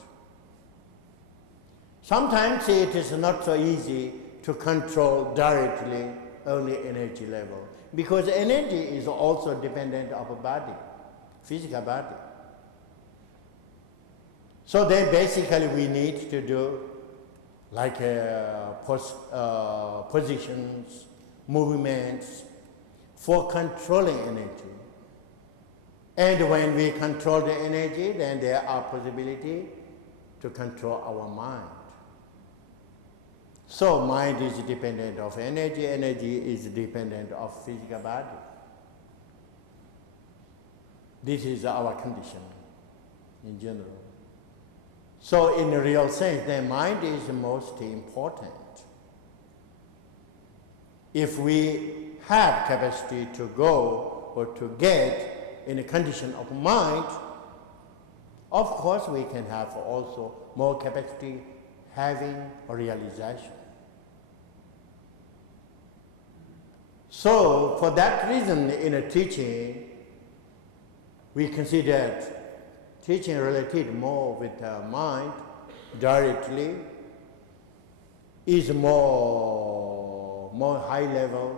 Sometimes it is not so easy to control directly only energy level, because energy is also dependent of a body, physical body. So then basically we need to do like positions, movements for controlling energy. And when we control the energy, then there are possibility to control our mind. So mind is dependent of energy, energy is dependent of physical body. This is our condition in general. So in a real sense, the mind is most important. If we have capacity to go or to get in a condition of mind, of course we can have also more capacity having a realization. So for that reason, in a teaching, we considered teaching related more with mind directly is more high level,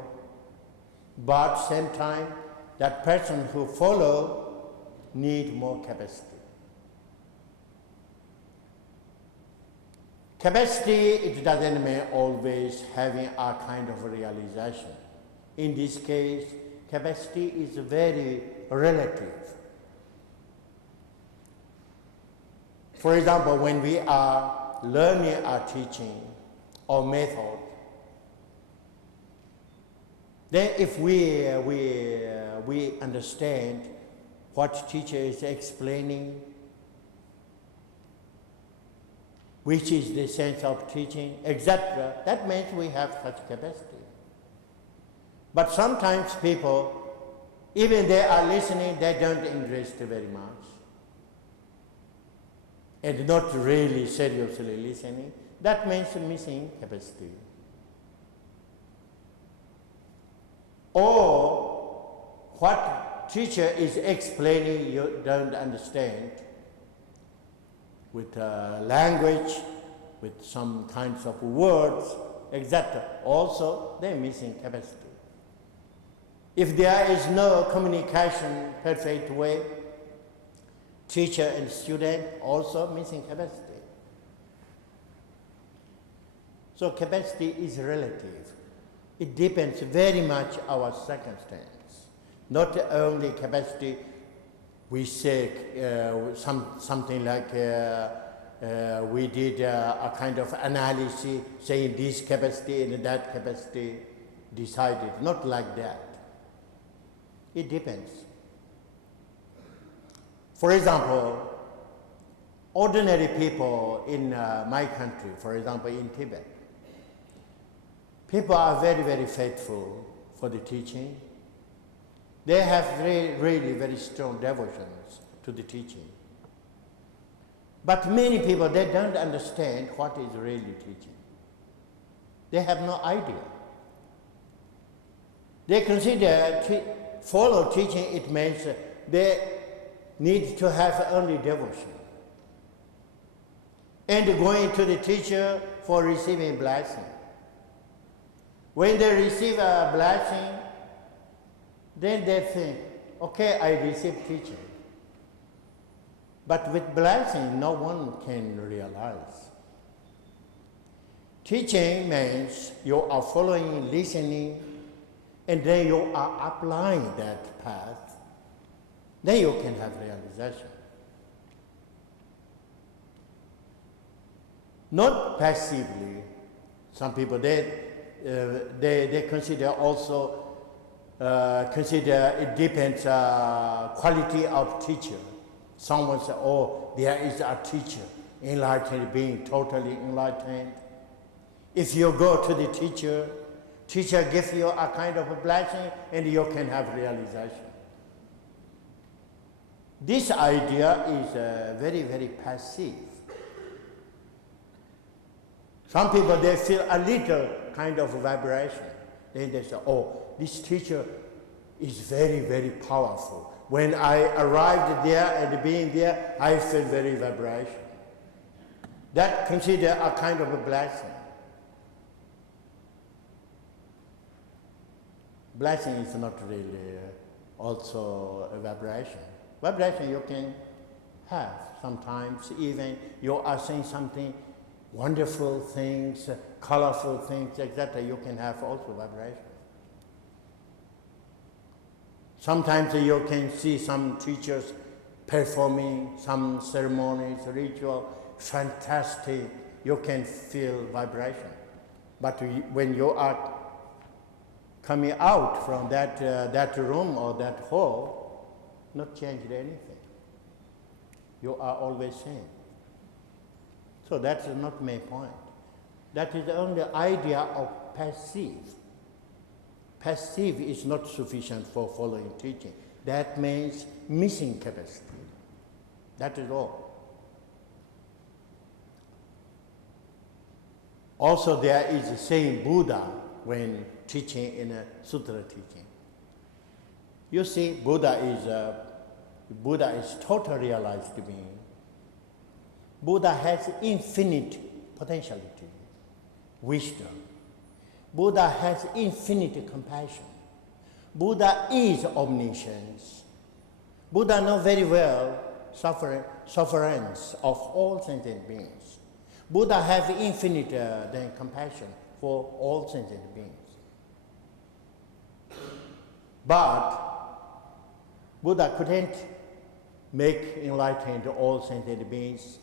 but same time that person who follow need more capacity. Capacity, it doesn't mean always having a kind of realization. In this case, capacity is very relative. For example, when we are learning our teaching or method, then if we understand what teacher is explaining, which is the sense of teaching, etc., that means we have such capacity. But sometimes people, even they are listening, they don't invest very much. And not really seriously listening, that means missing capacity. Or what teacher is explaining you don't understand with language, with some kinds of words, etc. Also, they're missing capacity. If there is no communication perfect way, teacher and student also missing capacity. So capacity is relative. It depends very much our circumstance. Not only capacity, we say something like we did a kind of analysis saying this capacity and that capacity decided. Not like that. It depends. For example, ordinary people in my country, for example in Tibet, people are very, very faithful for the teaching. They have really very strong devotions to the teaching. But many people, they don't understand what is really teaching. They have no idea. They consider follow teaching, it means they need to have only devotion. And going to the teacher for receiving blessing. When they receive a blessing, then they think, okay, I received teaching. But with blessing, no one can realize. Teaching means you are following, listening, and then you are applying that path. Then you can have realization. Not passively. Some people, they consider also, consider it depends quality of teacher. Someone says, oh, there is a teacher, enlightened being, totally enlightened. If you go to the teacher gives you a kind of a blessing and you can have realization. This idea is very, very passive. Some people, they feel a little kind of vibration. Then they say, oh, this teacher is very, very powerful. When I arrived there and being there, I felt very vibration. That considered a kind of a blessing. Blessing is not really also a vibration. Vibration you can have sometimes, even you are saying something, wonderful things, colorful things, etc. You can have also vibration. Sometimes you can see some teachers performing some ceremonies, ritual, fantastic. You can feel vibration. But when you are coming out from that room or that hall, not changed anything. You are always same. So that is not my point. That is the only idea of passive. Passive is not sufficient for following teaching. That means missing capacity. That is all. Also, there is a saying Buddha when teaching in a Sutra teaching. You see, Buddha is total realized being. Buddha has infinite potentiality, wisdom. Buddha has infinite compassion. Buddha is omniscience. Buddha knows very well sufferance of all sentient beings. Buddha has infinite compassion for all sentient beings. But Buddha couldn't make enlightened all sentient beings.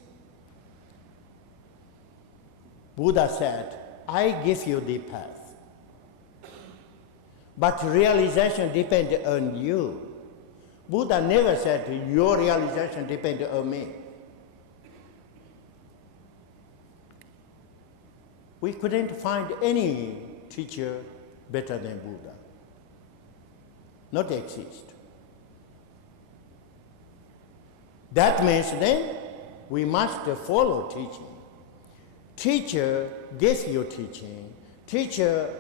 Buddha said, I give you the path. But realization depends on you. Buddha never said, your realization depends on me. We couldn't find any teacher better than Buddha. Not exist. That means then we must follow teaching. Teacher gives you teaching. Teacher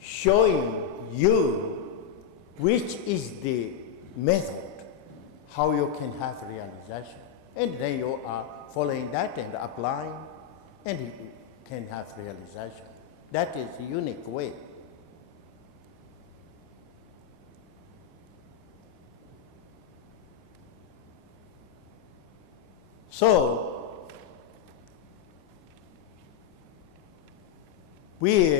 showing you which is the method, how you can have realization. And then you are following that and applying, and you can have realization. That is a unique way. So, we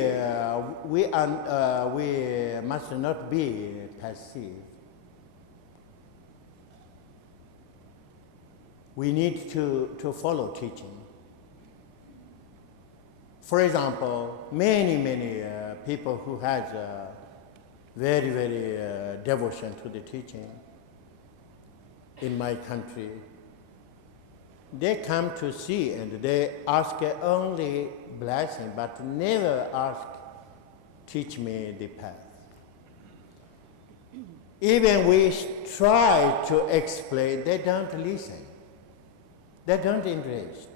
must not be passive. We need to follow teaching. For example, many people who has very, very devotion to the teaching in my country, they come to see and they ask only blessing, but never ask, teach me the path. Even we try to explain, they don't listen. They don't interest.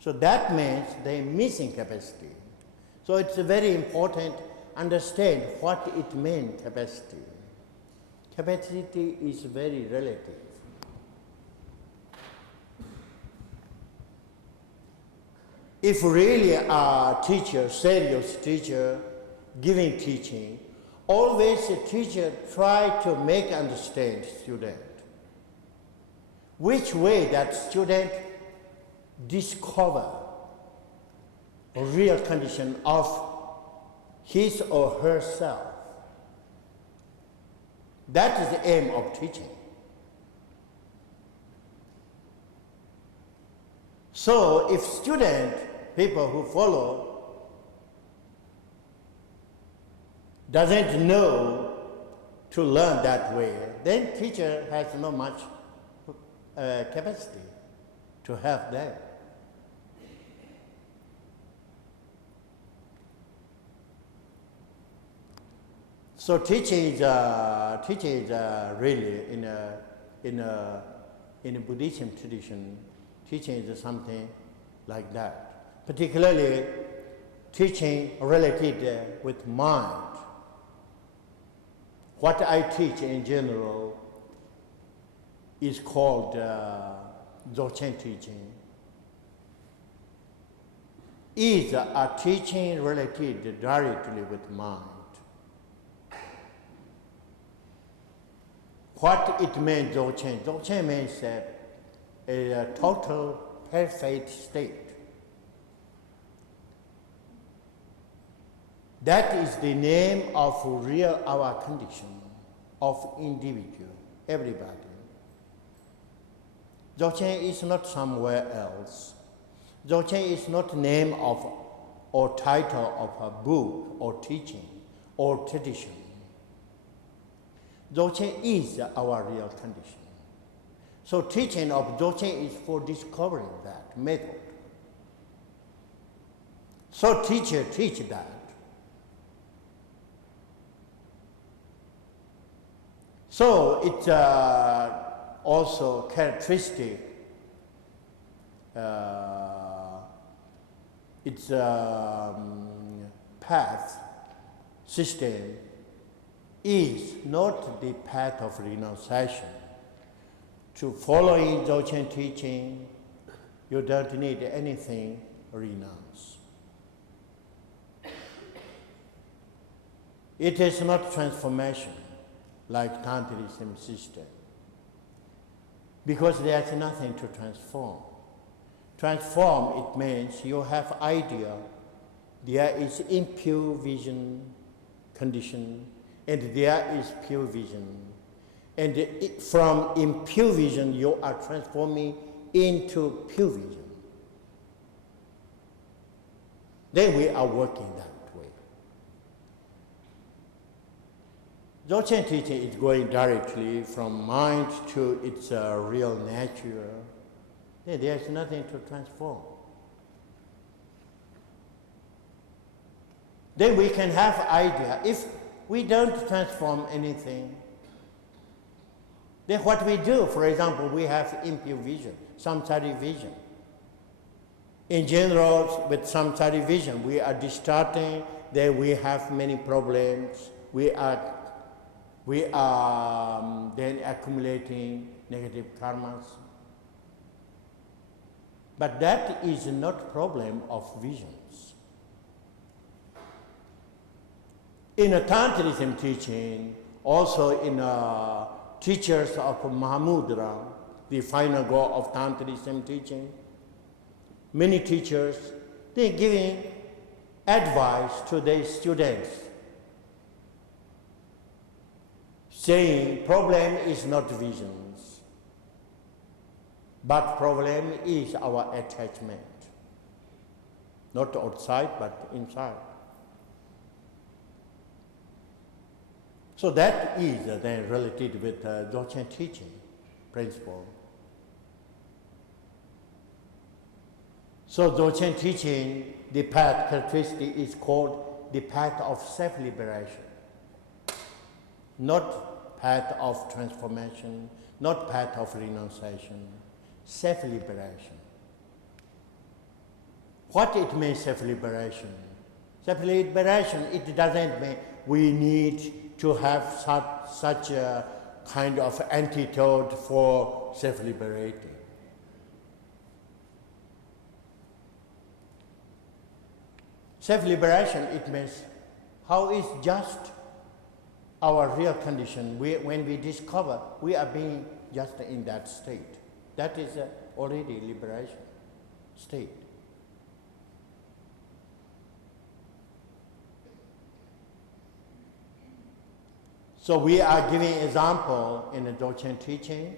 So that means they're missing capacity. So it's very important to understand what it means, capacity. Capacity is very relative. If really a teacher, serious teacher, giving teaching, always a teacher try to make understand student. Which way that student discover a real condition of his or herself. That is the aim of teaching. So if student, people who follow, doesn't know to learn that way, then teacher has not much capacity to help them. So teaching is really in a Buddhism tradition. Teaching is something like that. Particularly, teaching related with mind. What I teach in general is called Dzogchen teaching. Is a teaching related directly with mind. What it means, Dzogchen? Dzogchen means a total perfect state. That is the name of real our condition of individual, everybody. Dzogchen is not somewhere else. Dzogchen is not name of or title of a book or teaching or tradition. Dzogchen is our real condition. So teaching of Dzogchen is for discovering that method. So teacher teach that. So it's also characteristic. Its path system is not the path of renunciation. To following Dzogchen teaching, you don't need anything renounce. It is not transformation like Tantrism system, because there's nothing to transform. Transform, it means you have idea, there is impure vision condition, and there is pure vision. And from impure vision, you are transforming into pure vision. Then we are working that way. Dzogchen teaching is going directly from mind to its real nature. Then there's nothing to transform. Then we can have idea. If we don't transform anything, then what we do, for example, we have impure vision, samsaric vision. In general, with samsaric vision, we are distorting, then we have many problems. We are then accumulating negative karmas. But that is not problem of visions. In a Tantrism teaching, also in teachers of Mahamudra, the final goal of Tantrism teaching, many teachers, they're giving advice to their students, saying problem is not visions, but problem is our attachment. Not outside, but inside. So that is then related with Dzogchen teaching principle. So Dzogchen teaching, the path characteristic is called the path of self-liberation. not path of transformation, not path of renunciation, self-liberation. What it means, self-liberation? Self-liberation, it doesn't mean we need to have such a kind of antidote for self-liberating. Self-liberation, it means how is just our real condition. When we discover we are being just in that state. That is already liberation state. So we are giving example in the Dzogchen teaching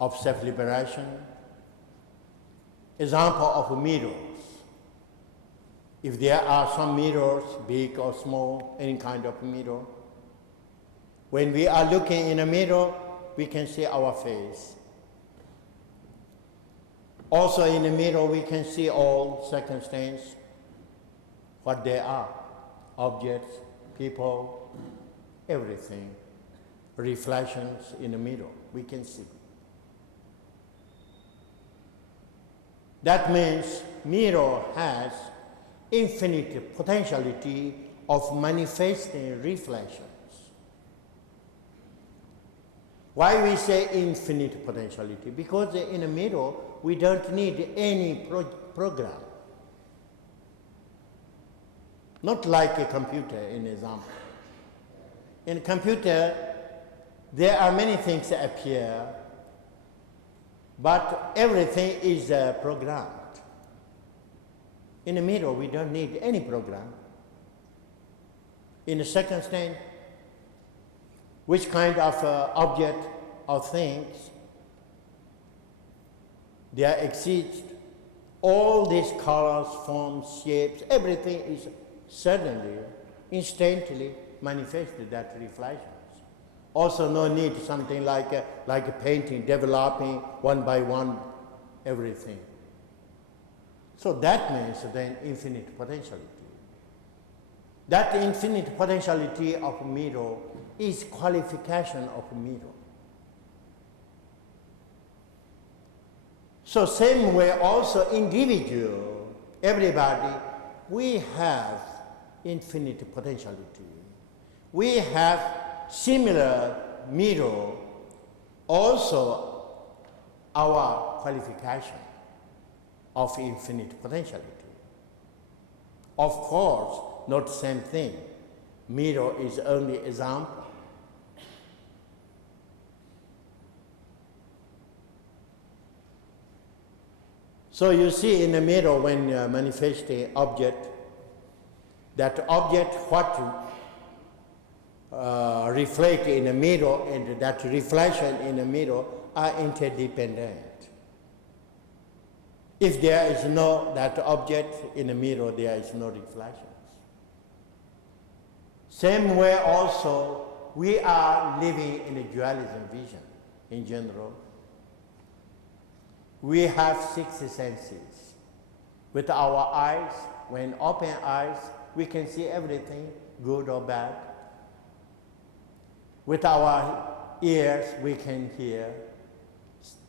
of self-liberation, example of mirrors. If there are some mirrors, big or small, any kind of mirror, when we are looking in a mirror, we can see our face. Also in the mirror, we can see all circumstances, what they are, objects, people, everything, reflections in the mirror, we can see. That means mirror has infinite potentiality of manifesting reflections. Why we say infinite potentiality? Because in a mirror, we don't need any program. Not like a computer, in example. In a computer, there are many things that appear, but everything is programmed. In a mirror, we don't need any program. In a second state, which kind of object or things, there exist all these colors, forms, shapes, everything is suddenly, instantly manifested that reflections. Also no need something like a painting, developing one by one everything. So that means then infinite potentiality. That infinite potentiality of mirror is qualification of mirror. So same way also individual, everybody, we have infinite potentiality. We have similar mirror, also our qualification of infinite potentiality. Of course, not the same thing. Mirror is only example. So you see in the mirror when you manifest an object, that object what reflect in the mirror and that reflection in the mirror are interdependent. If there is no that object in the mirror, there is no reflections. Same way also, we are living in a dualism vision in general. We have 6 senses. With our eyes, when open eyes, we can see everything, good or bad. With our ears, we can hear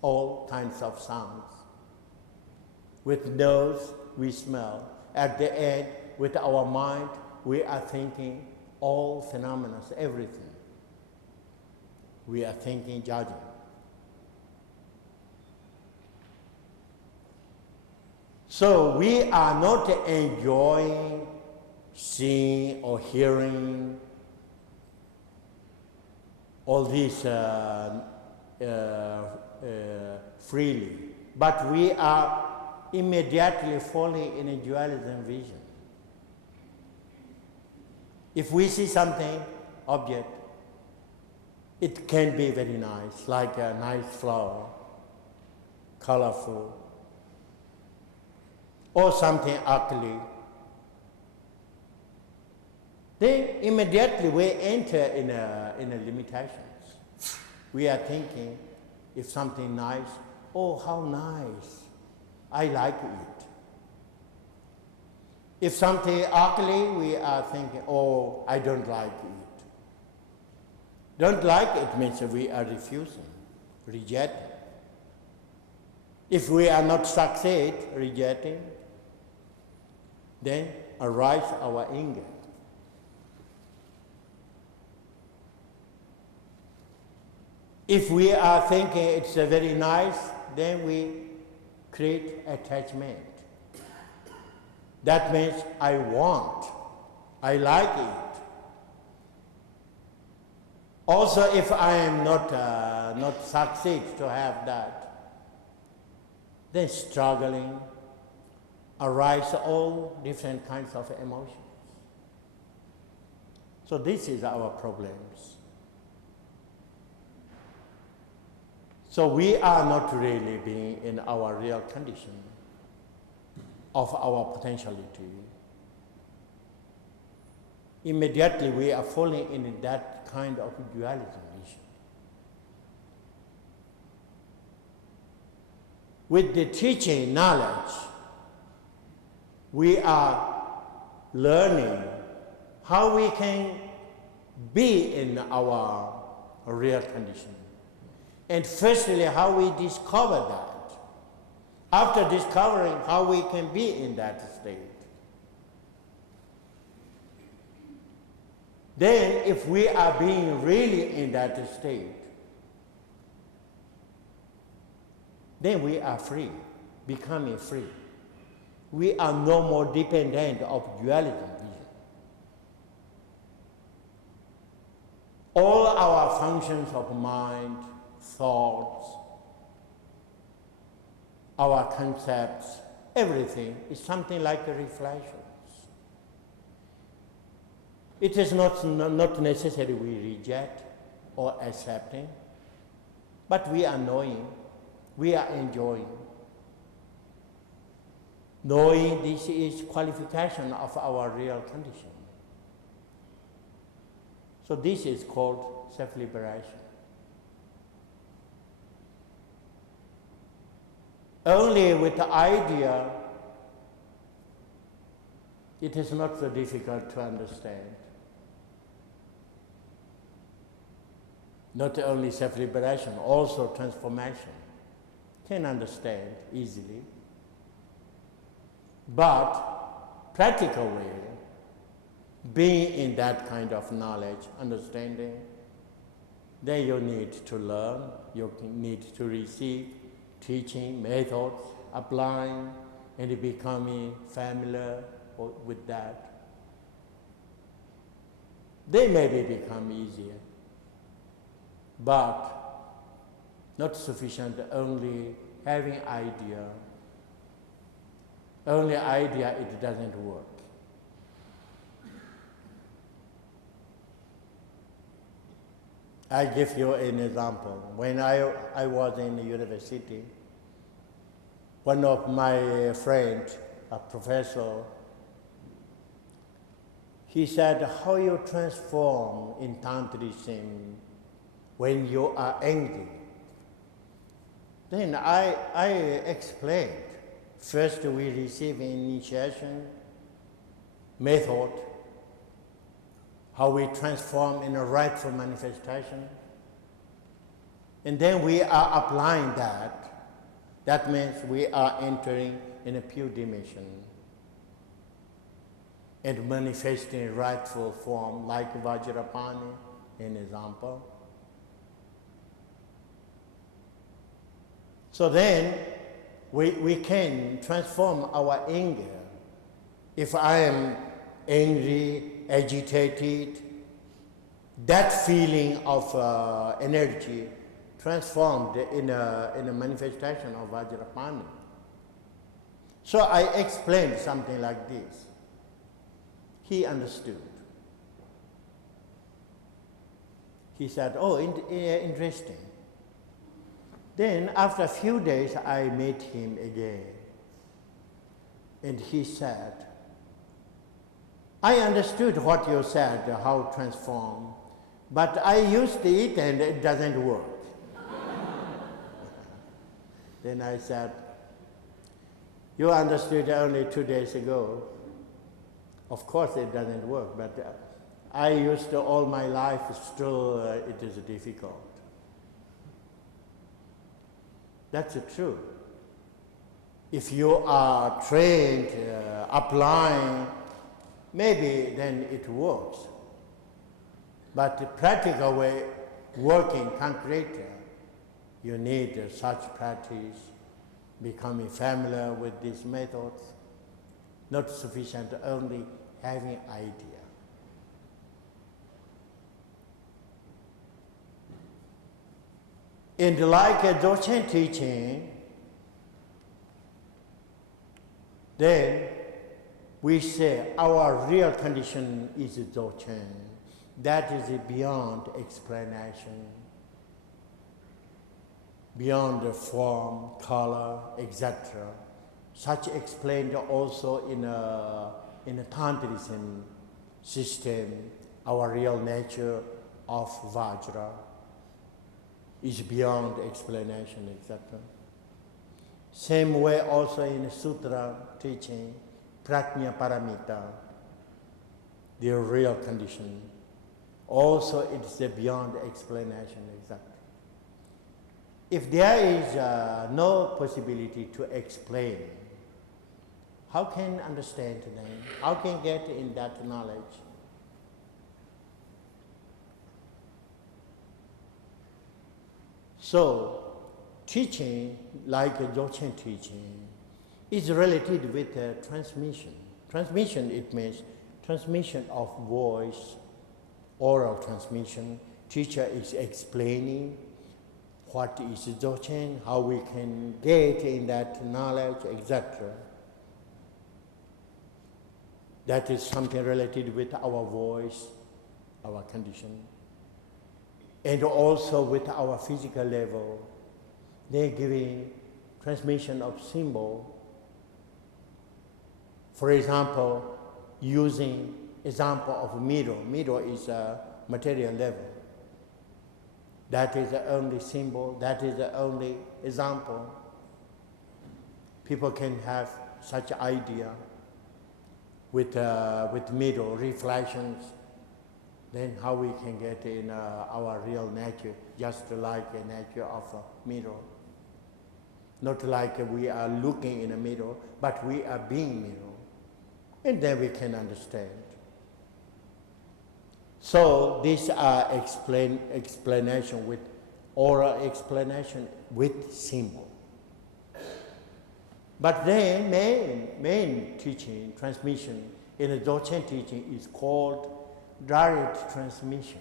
all kinds of sounds. With nose, we smell. At the end, with our mind, we are thinking all phenomena, everything. We are thinking, judging. So we are not enjoying seeing or hearing all these freely, but we are immediately falling in a dualism vision. If we see something, object, it can be very nice, like a nice flower, colorful, or something ugly. Then immediately we enter in a limitations. We are thinking, if something nice, oh, how nice, I like it. If something ugly, we are thinking, oh, I don't like it. Don't like it means we are refusing, rejecting. If we are not succeed, rejecting, then arise our anger. If we are thinking it's very nice, then we create attachment. That means I want, I like it. Also, if I am not succeed to have that, then struggling, arise all different kinds of emotions. So this is our problems. So we are not really being in our real condition of our potentiality. Immediately we are falling in that kind of dualism vision. With the teaching knowledge, we are learning how we can be in our real condition. And firstly, how we discover that. After discovering how we can be in that state, then if we are being really in that state, then we are free, becoming free. We are no more dependent of dualism vision. All our functions of mind, thoughts, our concepts, everything is something like a reflection. It is not necessary we reject or accepting, but we are knowing, we are enjoying. Knowing this is qualification of our real condition. So this is called self-liberation. Only with the idea, it is not so difficult to understand. Not only self-liberation, also transformation. Can understand easily. But practical way, being in that kind of knowledge, understanding, then you need to learn, you need to receive teaching, methods, applying, and becoming familiar with that. They maybe become easier, but not sufficient only having idea. Only idea, it doesn't work. I give you an example. When I was in the university, one of my friends, a professor, he said, how you transform in Tantrism when you are angry? Then I explained. First we receive initiation, method, how we transform in a wrathful manifestation. And then we are applying that. That means we are entering in a pure dimension and manifesting in wrathful form like Vajrapani, an example. So then we can transform our anger. If I am angry, agitated, that feeling of energy transformed in a manifestation of Vajrapani. So I explained something like this. He understood. He said, oh, interesting. Then after a few days, I met him again. And he said, I understood what you said, how transform, but I used it and it doesn't work. Then I said, you understood only 2 days ago. Of course it doesn't work, but I used to all my life, still it is difficult. That's true. If you are trained, applying, maybe then it works. But the practical way, working concretely, you need such practice, becoming familiar with these methods. Not sufficient only having idea. And like a Dzogchen teaching, then we say our real condition is Dzogchen. That is beyond explanation, beyond the form, color, etc. Such explained also in a Tantrism system, our real nature of Vajra is beyond explanation, etc. Same way also in Sutra teaching, Prajna Paramita, the real condition. Also it's beyond explanation, etc. If there is no possibility to explain, how can understand them? How can get in that knowledge? So, teaching, like Dzogchen teaching, is related with transmission. Transmission, it means transmission of voice, oral transmission. Teacher is explaining what is Dzogchen, how we can get in that knowledge, etc. That is something related with our voice, our condition, and also with our physical level. They're giving transmission of symbol. For example, using example of mirror. Mirror is a material level. That is the only symbol, that is the only example. People can have such idea with mirror, reflections. Then how we can get in our real nature, just like the nature of a mirror. Not like we are looking in a mirror, but we are being mirror. And then we can understand. So these are explanation with oral explanation with symbol. But then main teaching, transmission in the Dzogchen teaching is called direct transmission.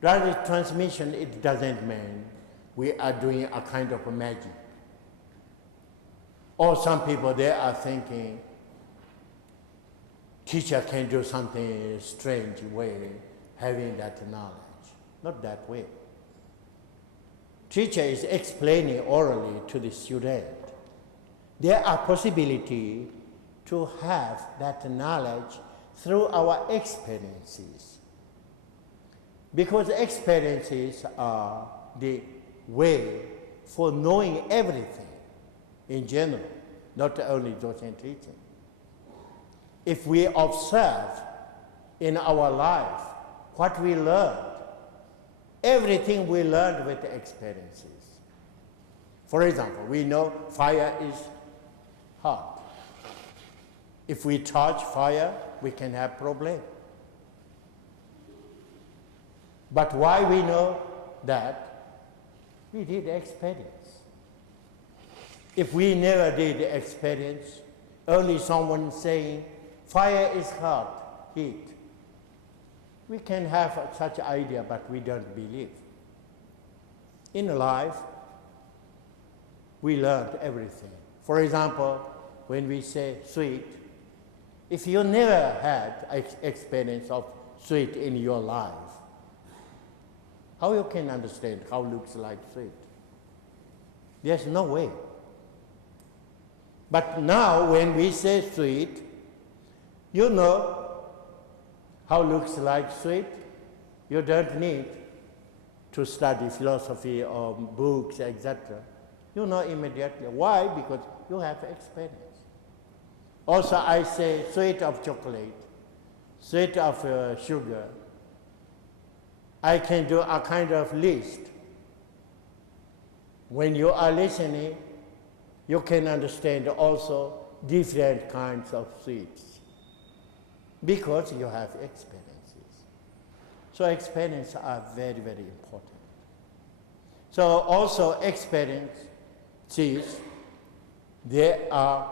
Direct transmission, it doesn't mean we are doing a kind of a magic. Or some people, they are thinking teacher can do something strange way, having that knowledge. Not that way. Teacher is explaining orally to the student. There are possibility to have that knowledge through our experiences. Because experiences are the way for knowing everything in general, not only Dzogchen teaching. If we observe in our life what we learned, everything we learned with experiences. For example, we know fire is hot. If we touch fire, we can have problem. But why we know that? We did experience. If we never did experience, only someone saying fire is hot, heat, we can have such idea, but we don't believe. In life, we learned everything. For example, when we say sweet, if you never had experience of sweet in your life, how you can understand how it looks like sweet? There's no way. But now when we say sweet, you know how it looks like sweet. You don't need to study philosophy or books, etc. You know immediately. Why? Because you have experience. Also, I say sweet of chocolate. sweet of sugar, I can do a kind of list. When you are listening, you can understand also different kinds of sweets because you have experiences. So experiences are very, very important. So also experiences, there are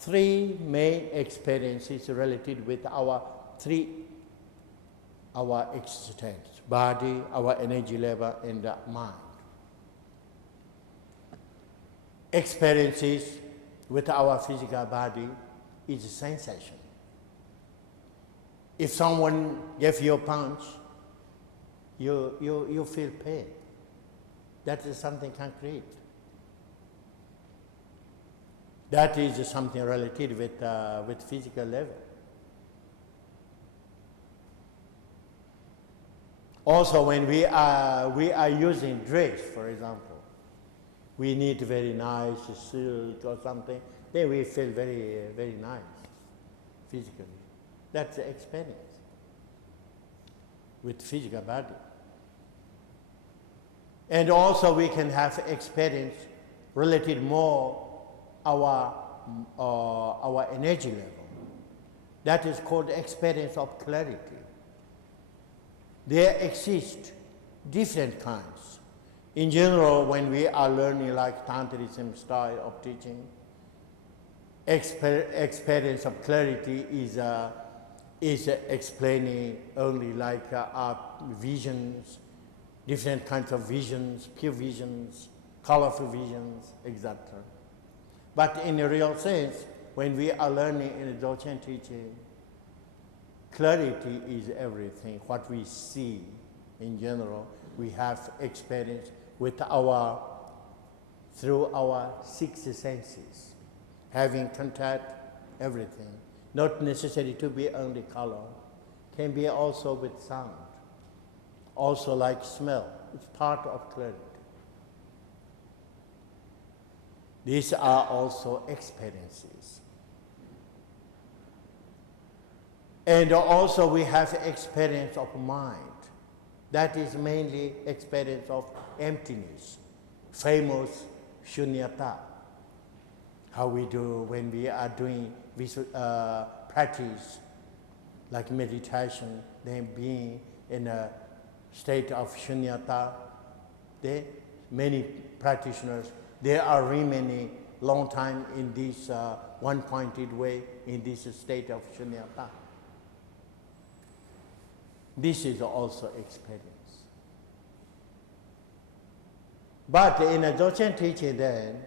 three main experiences related with our existence, body, our energy level, and the mind. Experiences with our physical body is a sensation. If someone gives you a punch, you feel pain. That is something concrete. That is something related with physical level. Also, when we are using dress, for example, we need very nice silk or something, then we feel very, very nice physically. That's the experience with physical body. And also we can have experience related more our energy level. That is called experience of clarity. There exist different kinds. In general, when we are learning like Tantrism style of teaching, experience of clarity is explaining only like our visions, different kinds of visions, pure visions, colorful visions, etc. But in a real sense, when we are learning in the Dzogchen teaching, clarity is everything. What we see in general, we have experience with through our six senses, having contact, everything. Not necessary to be only color, can be also with sound, also like smell. It's part of clarity. These are also experiences. And also we have experience of mind. That is mainly experience of emptiness, famous shunyata. How we do when we are doing practice, like meditation, then being in a state of shunyata. Many practitioners, they are remaining long time in this one-pointed way, in this state of shunyata. This is also experience. But in a Dzogchen teaching then,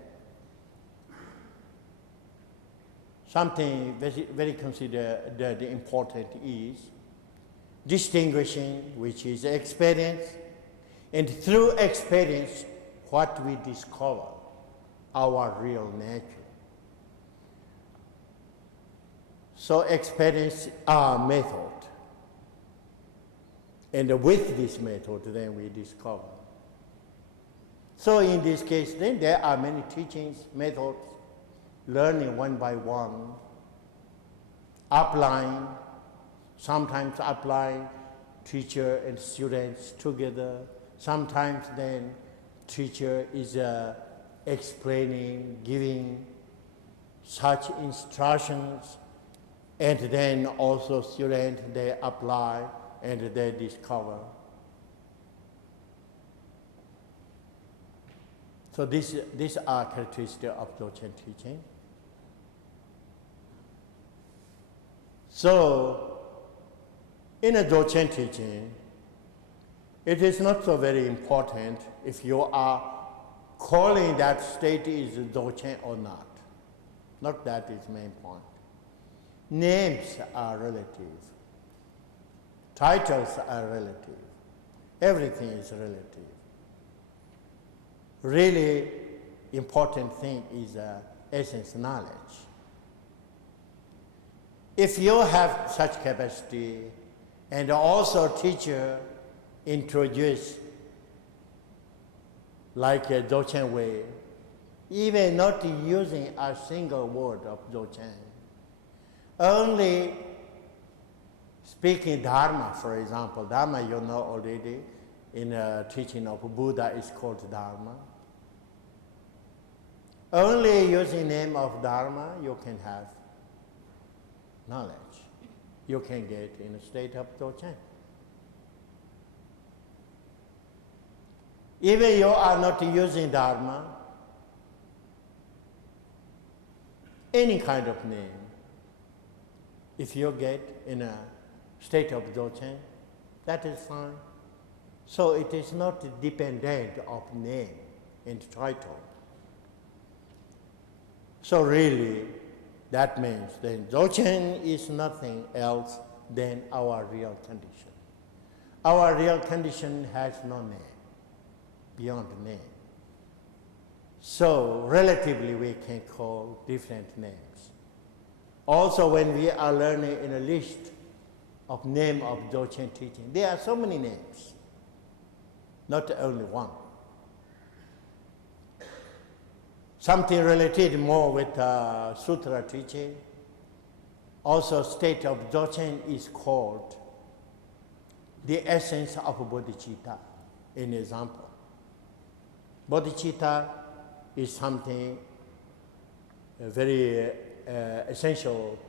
something very, very considered important is distinguishing which is experience, and through experience, what we discover, our real nature. So experience our method. And with this method, then we discover. So in this case, then there are many teachings, methods, learning one by one, applying, sometimes applying teacher and students together. Sometimes then teacher is explaining, giving such instructions, and then also students, they apply and they discover. So these are characteristics of Dzogchen teaching. So in a Dzogchen teaching, it is not so very important if you are calling that state is Dzogchen or not. Not that is main point. Names are relative. Titles are relative. Everything is relative. Really important thing is essence knowledge. If you have such capacity, and also teacher introduce like a Dzogchen way, even not using a single word of Dzogchen, only Speaking Dharma, for example, Dharma you know already, in a teaching of Buddha is called Dharma. Only using name of Dharma you can have knowledge. You can get in a state of Dzogchen. Even you are not using Dharma, any kind of name, if you get in a state of Dzogchen, that is fine. So it is not dependent of name and title. So really, that means then Dzogchen is nothing else than our real condition. Our real condition has no name, beyond name. So relatively we can call different names. Also when we are learning in a list of name of Dzogchen teaching, there are so many names, not only one. Something related more with Sutra teaching. Also state of Dzogchen is called the essence of bodhicitta, an example. Bodhicitta is something very essential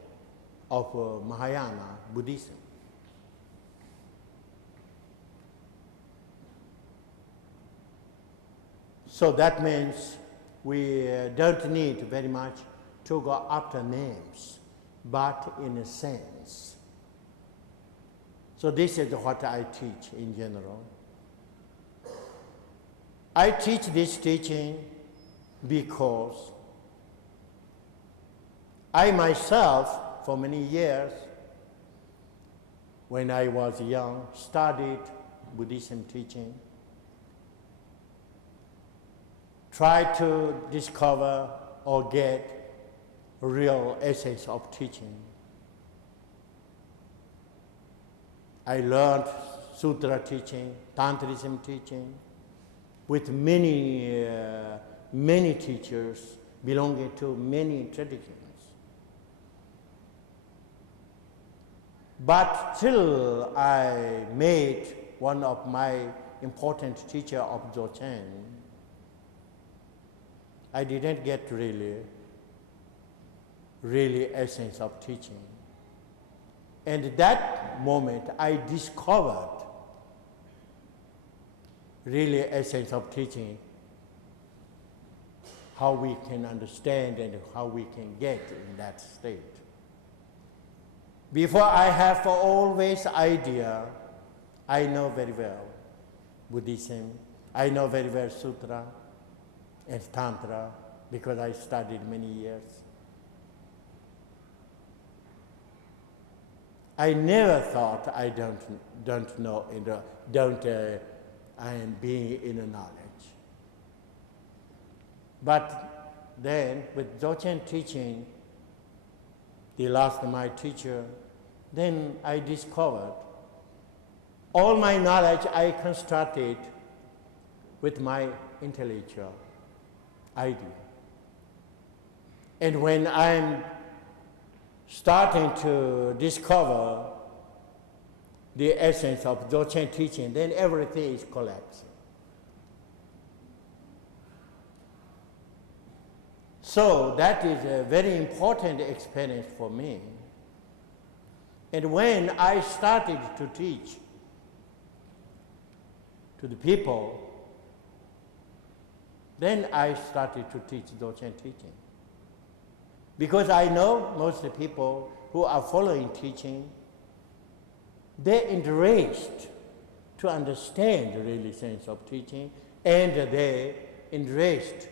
of Mahayana Buddhism. So that means we don't need very much to go after names, but in a sense. So this is what I teach in general. I teach this teaching because I myself, for many years, when I was young, studied Buddhism teaching, tried to discover or get real essence of teaching. I learned Sutra teaching, Tantrism teaching, with many teachers belonging to many traditions. But till I met one of my important teachers of Dzogchen, I didn't get really essence of teaching. And that moment I discovered really essence of teaching, how we can understand and how we can get in that state. Before I have always idea, I know very well Buddhism, I know very well Sutra and Tantra, because I studied many years. I never thought I don't know, I am being in a knowledge. But then with Dzogchen teaching, the last my teacher, then I discovered all my knowledge I constructed with my intellectual idea. And when I'm starting to discover the essence of Dzogchen teaching, then everything is collapsing. So that is a very important experience for me. And when I started to teach to the people, then I started to teach Dzogchen teaching. Because I know most of the people who are following teaching, they're interested to understand the real sense of teaching, and they're interested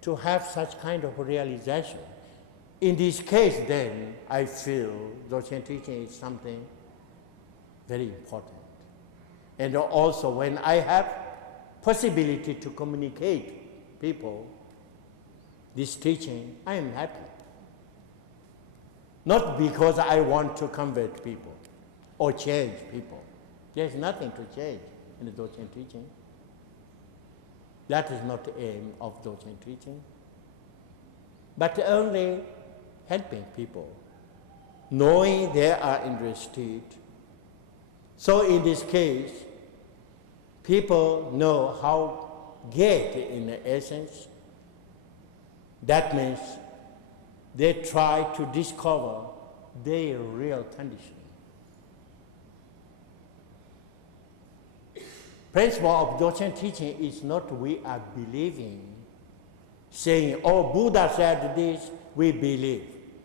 to have such kind of realization. In this case, then, I feel Dzogchen teaching is something very important. And also, when I have possibility to communicate people this teaching, I am happy. Not because I want to convert people or change people. There's nothing to change in the Dzogchen teaching. That is not the aim of Dzogchen teaching. But only helping people, knowing they are interested So in this case, people know how get in the essence. That means they try to discover their real condition. Principle of Dzogchen teaching is not we are believing, saying, oh, Buddha said this, we believe.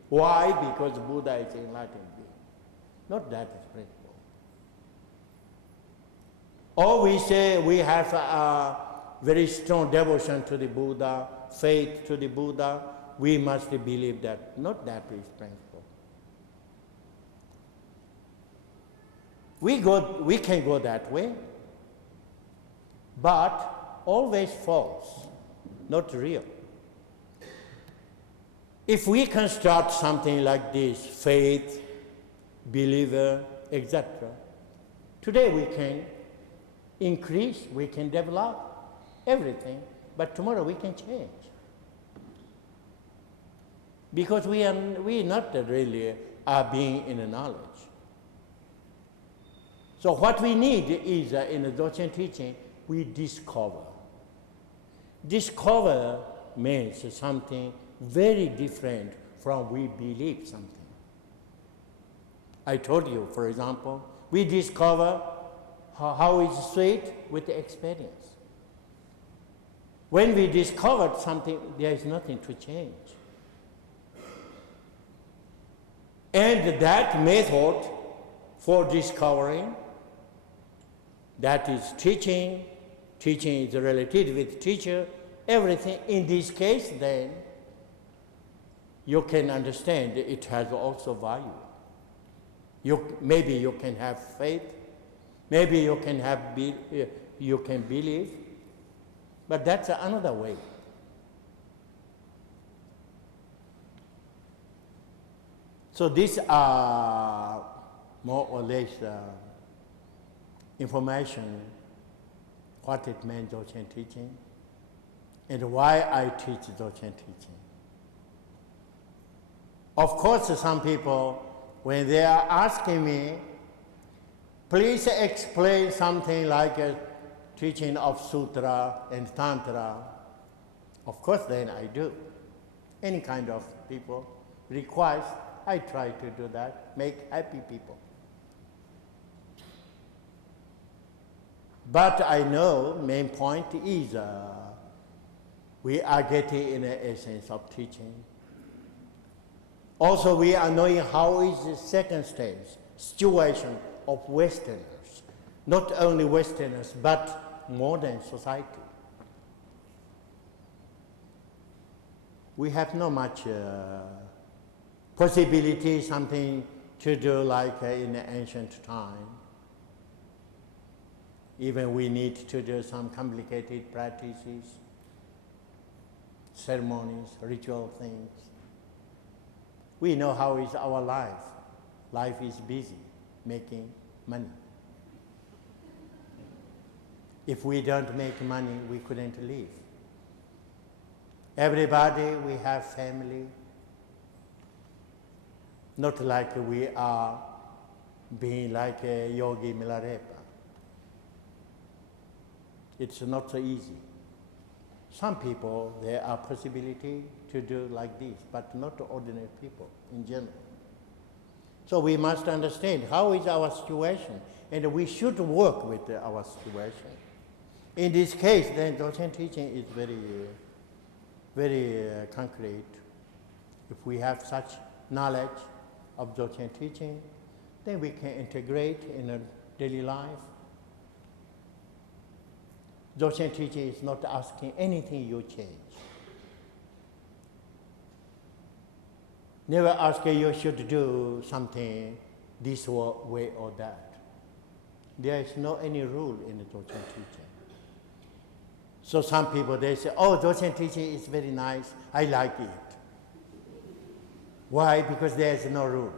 Why? Because Buddha is enlightened being. Not that is principle. Or we say we have a very strong devotion to the Buddha, faith to the Buddha, we must believe that. Not that is principle. We can go that way, but always false, not real. If we can start something like this, faith, believer, etc., today we can increase, we can develop everything, but tomorrow we can change. Because we not really are being in the knowledge. So what we need is, in the Dzogchen teaching, we discover. Discover means something very different from we believe something. I told you, for example, we discover how it's sweet with the experience. When we discovered something, there is nothing to change. And that method for discovering, that is teaching. Teaching is related with teacher. Everything in this case, then, you can understand it has also value. Maybe you can have faith. Maybe you can believe. But that's another way. So these are more or less information, what it means Dzogchen teaching, and why I teach Dzogchen teaching. Of course, some people, when they are asking me, please explain something like a teaching of Sutra and Tantra, of course then I do. Any kind of people request, I try to do that, make happy people. But I know main point is we are getting in the essence of teaching. Also, we are knowing how is the second stage, situation of Westerners, not only Westerners, but modern society. We have not much possibility, something to do like in the ancient time. Even we need to do some complicated practices, ceremonies, ritual things. We know how is our life. Life is busy, making money. If we don't make money, we couldn't live. Everybody, we have family. Not like we are being like a Yogi Milarepa. It's not so easy. Some people, there are possibility to do like this, but not ordinary people in general. So we must understand how is our situation, and we should work with our situation. In this case, then Dzogchen teaching is very, very concrete. If we have such knowledge of Dzogchen teaching, then we can integrate in a daily life. Dzogchen teaching is not asking anything you change. Never ask you should do something this way or that. There is no any rule in the Dzogchen teaching. So some people, they say, oh, Dzogchen teaching is very nice, I like it. Why? Because there is no rule.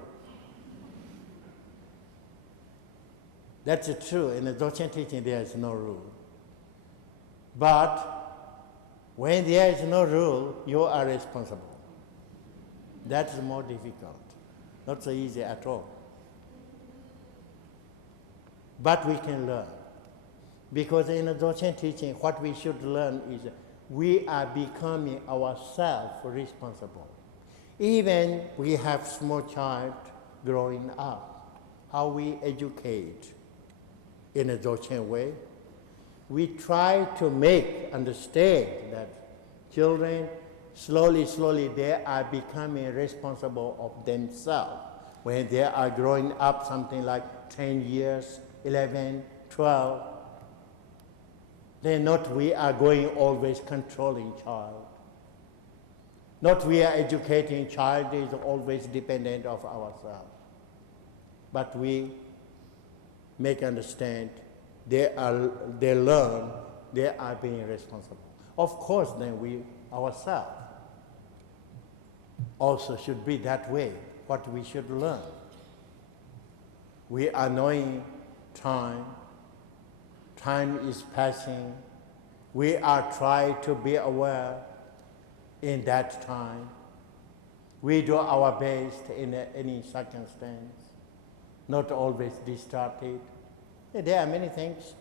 That's true. In the Dzogchen teaching, there is no rule. But when there is no rule, you are responsible. That's more difficult. Not so easy at all. but we can learn. Because in the Dzogchen teaching, what we should learn is we are becoming ourselves responsible. Even we have small child growing up, how we educate in a Dzogchen way, we try to make understand that children slowly they are becoming responsible of themselves. When they are growing up something like 10 years, 11, 12, then not we are going always controlling child. Not we are educating child is always dependent of ourselves. But we make understand they learn, they are being responsible. Of course, then we ourselves also should be that way, what we should learn. We are knowing time is passing. We are trying to be aware in that time. We do our best in any circumstance, not always distracted. There are many things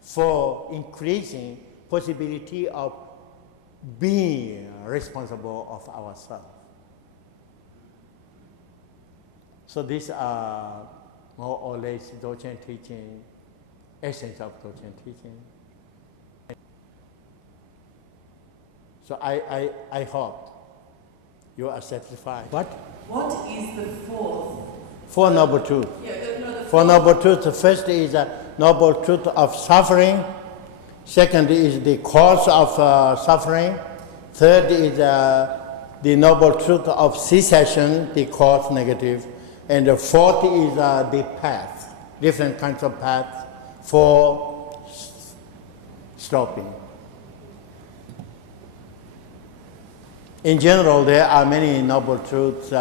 for increasing possibility of being responsible of ourselves. So these are more or less Dzogchen teaching, essence of Dzogchen teaching. So I hope you are satisfied. What? What is the fourth? Four Noble Truths. Yeah, Four Noble Truths. The first is a Noble Truth of suffering. Second is the cause of suffering. Third is the Noble Truth of cessation, the cause negative. And the fourth is the path, different kinds of paths for stopping. In general, there are many Noble Truths,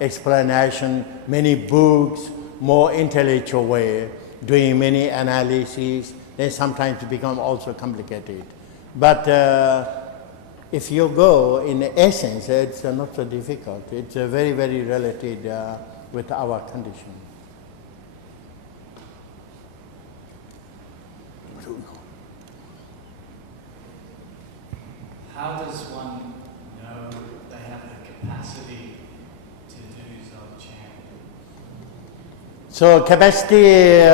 explanation, many books, more intellectual way, doing many analyses. They sometimes become also complicated. But if you go in essence, it's not so difficult. It's very, very related with our condition. How does one know they have the capacity to do Dzogchen? So capacity,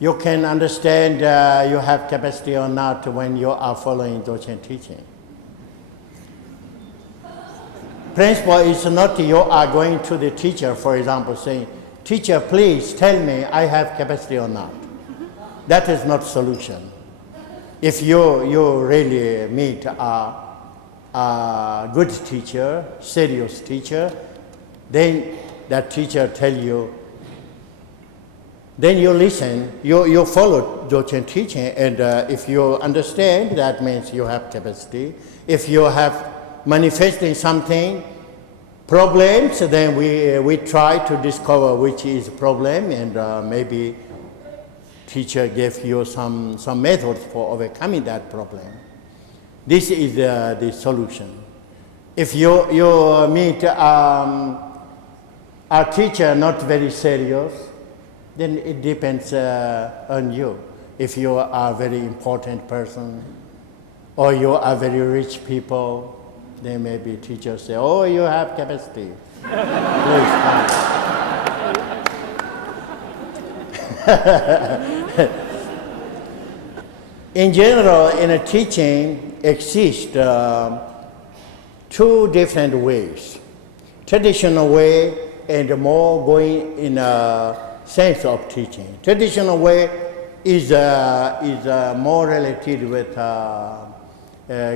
you can understand you have capacity or not when you are following Dzogchen teaching. Principle is not you are going to the teacher, for example, saying, "Teacher, please tell me I have capacity or not." That is not solution. If you really meet a good teacher, serious teacher, then that teacher tell you, then you listen, you follow Dzogchen teaching, and if you understand, that means you have capacity. If you have manifesting something, problems, then we try to discover which is problem, and maybe teacher gave you some methods for overcoming that problem. This is the solution. If you meet a teacher not very serious, then it depends on you. If you are a very important person, or you are very rich people, then maybe teachers say, "Oh, you have capacity. Please come." In general, in a teaching exist two different ways. Traditional way and more going in a sense of teaching. Traditional way is more related with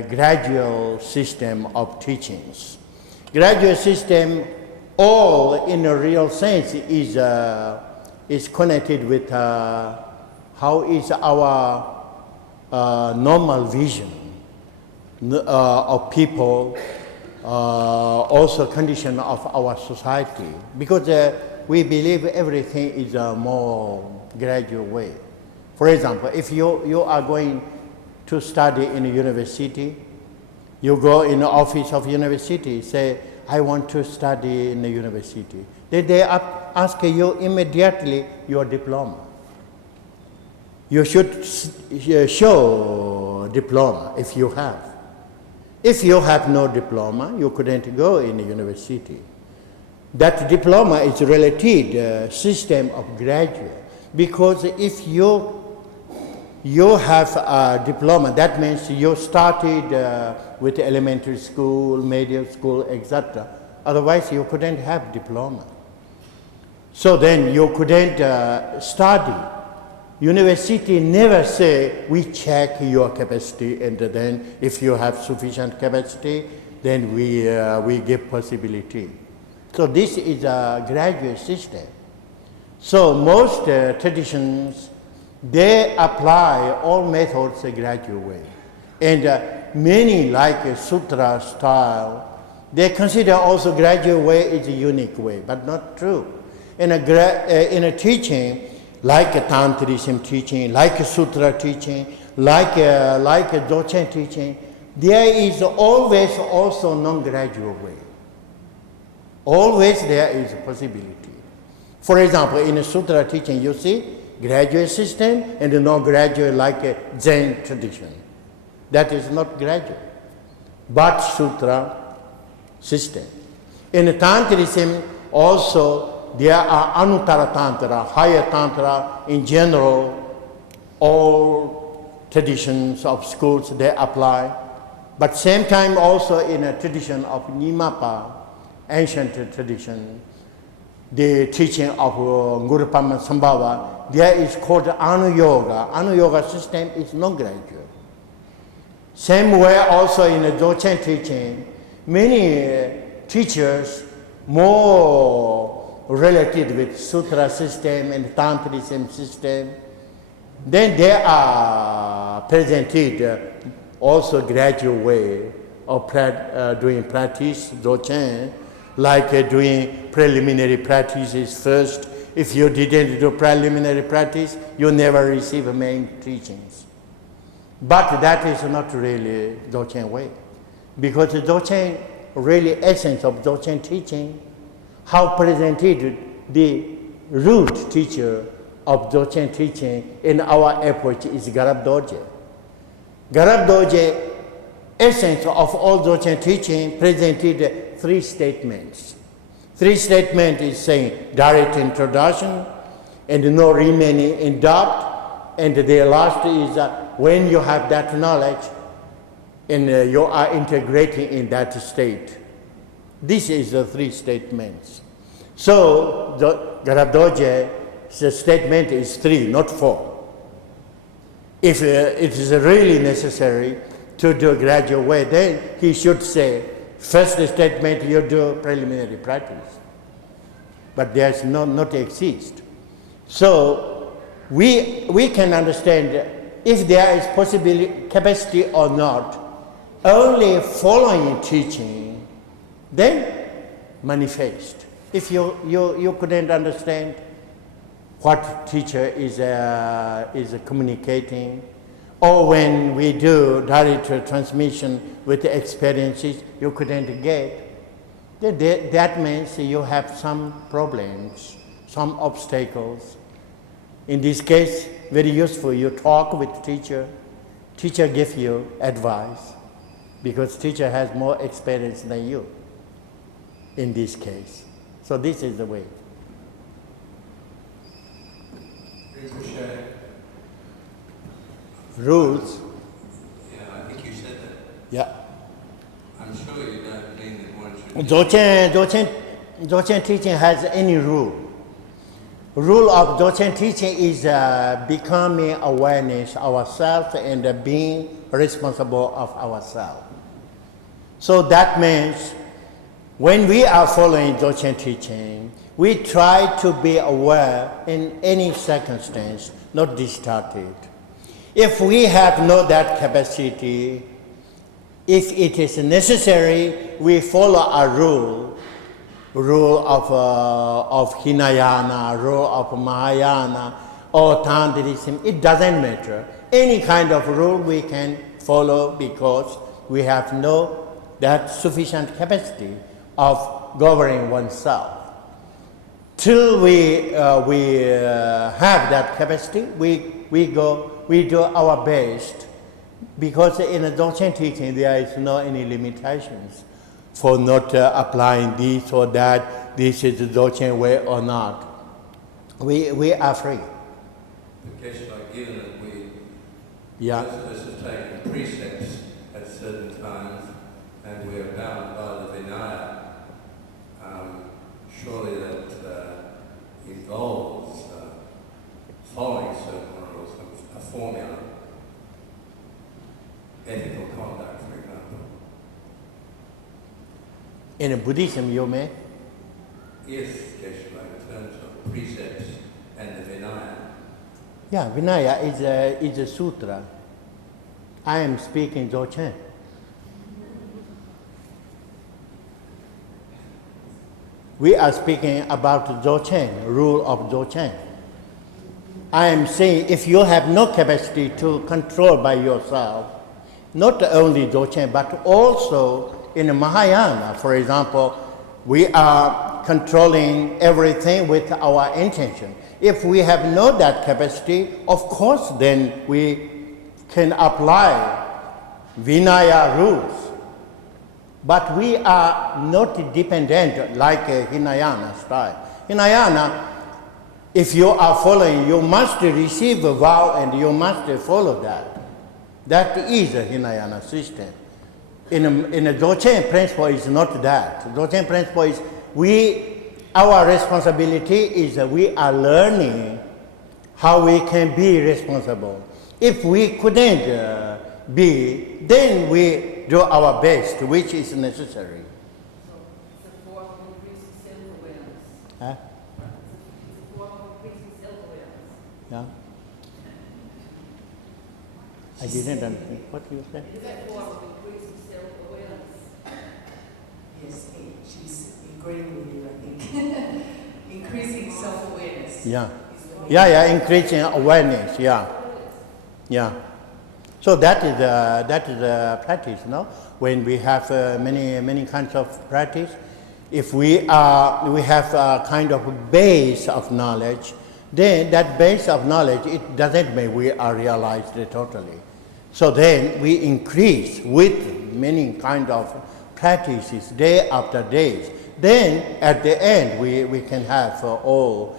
gradual system of teachings. Gradual system, all in a real sense, is connected with how is our normal vision of people, also condition of our society, because we believe everything is a more gradual way. For example, if you are going to study in a university, you go in the office of university, say, "I want to study in the university." they ask you immediately your diploma. You should show diploma if you have. If you have no diploma, you couldn't go in the university. That diploma is a relative system of graduate, because if you have a diploma, that means you started with elementary school, middle school, etc. Otherwise, you couldn't have diploma. So then you couldn't study. University never say, we check your capacity, and then if you have sufficient capacity, then we give possibility. So this is a graduate system. So most traditions, they apply all methods a gradual way. And many, like Sutra style, they consider also gradual way is a unique way, but not true. In a teaching, like a Tantrism teaching, like a Sutra teaching, like a Dzogchen teaching, there is always also non-gradual way. Always there is a possibility. For example, in a Sutra teaching, you see graduate system and non-graduate like a Zen tradition. That is not gradual, but Sutra system. In Tantrism also, there are Anuttara Tantra, higher Tantra in general, all traditions of schools they apply. But same time also in a tradition of Nimapa, ancient tradition, the teaching of Guru Padmasambhava, there is called Anu Yoga. Anu Yoga system is non-gradual. Same way also in the Dzogchen teaching, many teachers more related with Sutra system and Tantrism system, then they are presented also gradual way of doing practice, Dzogchen, like doing preliminary practices first. If you didn't do preliminary practice, you never receive main teachings. But that is not really Dzogchen way. Because the Dzogchen, really essence of Dzogchen teaching, how presented the root teacher of Dzogchen teaching in our approach is Garab Dorje. Garab Dorje, essence of all Dzogchen teaching, presented three statements. Three statements is saying direct introduction and no remaining in doubt, and the last is when you have that knowledge and you are integrating in that state. This is the three statements. So the Garab Dorje's statement is 3, not 4. If it is really necessary to do a gradual way, then he should say, first statement you do preliminary practice. But there's not exist. So we can understand if there is possibility, capacity or not, only following teaching, then manifest. If you couldn't understand what teacher is communicating, or when we do direct transmission with the experiences you couldn't get, that means you have some problems, some obstacles. In this case, very useful, you talk with teacher gives you advice, because teacher has more experience than you in this case. So this is the way. Rules. Yeah, I think you said that. Yeah. I'm sure you don't mean that one should. Dzogchen teaching has any rule. Rule of Dzogchen teaching is becoming awareness ourselves and being responsible of ourselves. So that means when we are following Dzogchen teaching, we try to be aware in any circumstance, not distorted. If we have not that capacity, if it is necessary, we follow a rule of Hinayana, rule of Mahayana, or Tantrism. It doesn't matter. Any kind of rule we can follow because we have no that sufficient capacity of governing oneself. till we have that capacity, we do our best, because in the Dzogchen teaching there is no any limitations for not applying this or that, this is the Dzogchen way or not. We are free. The case like given that we, Yeah. most of us have taken precepts at certain times and we are bound by the Vinaya. Surely that involves following certain rules, a formula, ethical conduct, for example. In Buddhism, you may? Yes, Geshe-la, in terms of precepts and the Vinaya. Yeah, Vinaya is a sutra. I am speaking Dzogchen. We are speaking about Dzogchen, rule of Dzogchen. I am saying if you have no capacity to control by yourself, not only Dzogchen, but also in Mahayana, for example, we are controlling everything with our intention. If we have no that capacity, of course, then we can apply Vinaya rules. But we are not dependent like a Hinayana style. Hinayana, if you are following, you must receive a vow and you must follow that. That is a Hinayana system. In a Dzogchen principle is not that. Dzogchen principle is our responsibility is we are learning how we can be responsible. If we couldn't be, then we do our best, which is necessary. So it's a form of increasing self-awareness. Huh? It's a form of increasing self-awareness. Yeah. I didn't understand. What you said? It's a form of increasing self-awareness. Yes, she's agreeing with you, I think. Increasing self-awareness. Yeah. Yeah, increasing awareness, yeah. Yeah. So that is a practice, no? When we have many kinds of practice, if we have a kind of base of knowledge, then that base of knowledge, it doesn't mean we are realized totally. So then we increase with many kind of practices day after day. Then at the end we can have all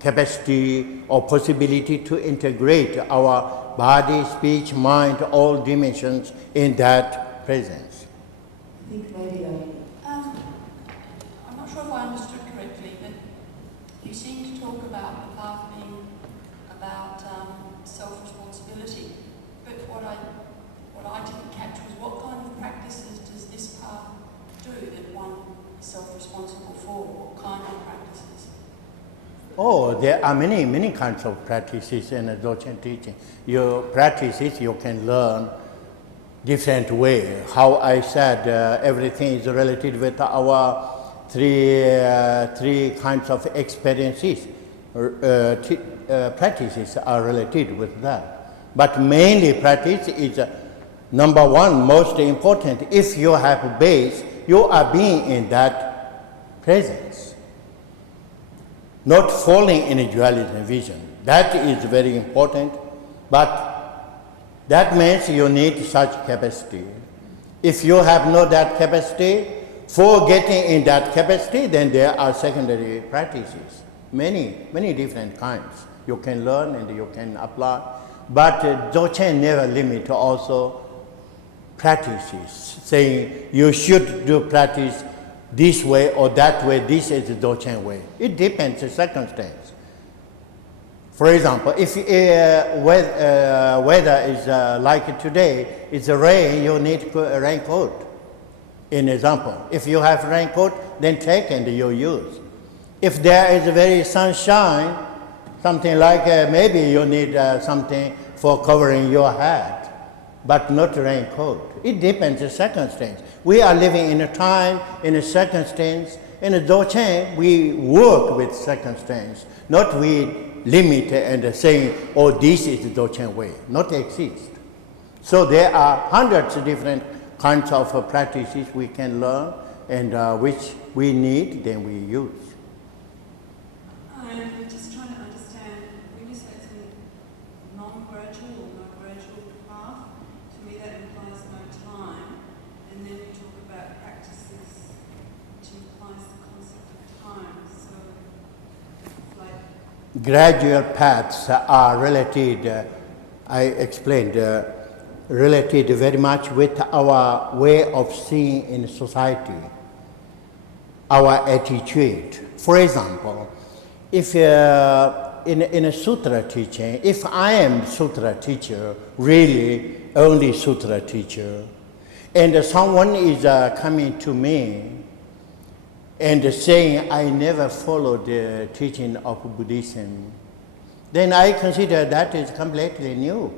capacity or possibility to integrate our body, speech, mind, all dimensions in that presence. I think maybe I'm not sure if I understood correctly, but you seem to talk about the path being about self-responsibility. But what I didn't catch was what kind of practices does this path do that one is self-responsible for? What kind of practices? Oh, there are many kinds of practices in the Dzogchen teaching. Your practices you can learn different way. How I said everything is related with our three kinds of experiences. Practices are related with that. But mainly practice is number one, most important. If you have a base, you are being in that presence. Not falling in a dualism vision. That is very important, but that means you need such capacity. If you have no that capacity, for getting in that capacity, then there are secondary practices. Many different kinds. You can learn and you can apply. But Dzogchen never limit also practices, saying you should do practice this way or that way, this is the Dzogchen way. It depends on circumstance. For example, if weather is like today, it's rain, you need a raincoat. In example, if you have raincoat, then take and you use. If there is very sunshine, something like maybe you need something for covering your head, but not raincoat. It depends on circumstance. We are living in a time, in a circumstance. In a Dzogchen, we work with circumstance, not we limit and saying, oh, this is the Dzogchen way. Not exist. So there are hundreds of different kinds of practices we can learn and which we need, then we use. I'm just trying to understand, when you say it's a non-gradual or no gradual path, to me that implies no time, and then you talk about practices, which implies the concept of time, so it's like... Gradual paths are related, I explained, related very much with our way of seeing in society, our attitude. For example, if in a sutra teaching, if I am sutra teacher, really only sutra teacher, and someone is coming to me and saying, I never followed the teaching of Buddhism, then I consider that is completely new.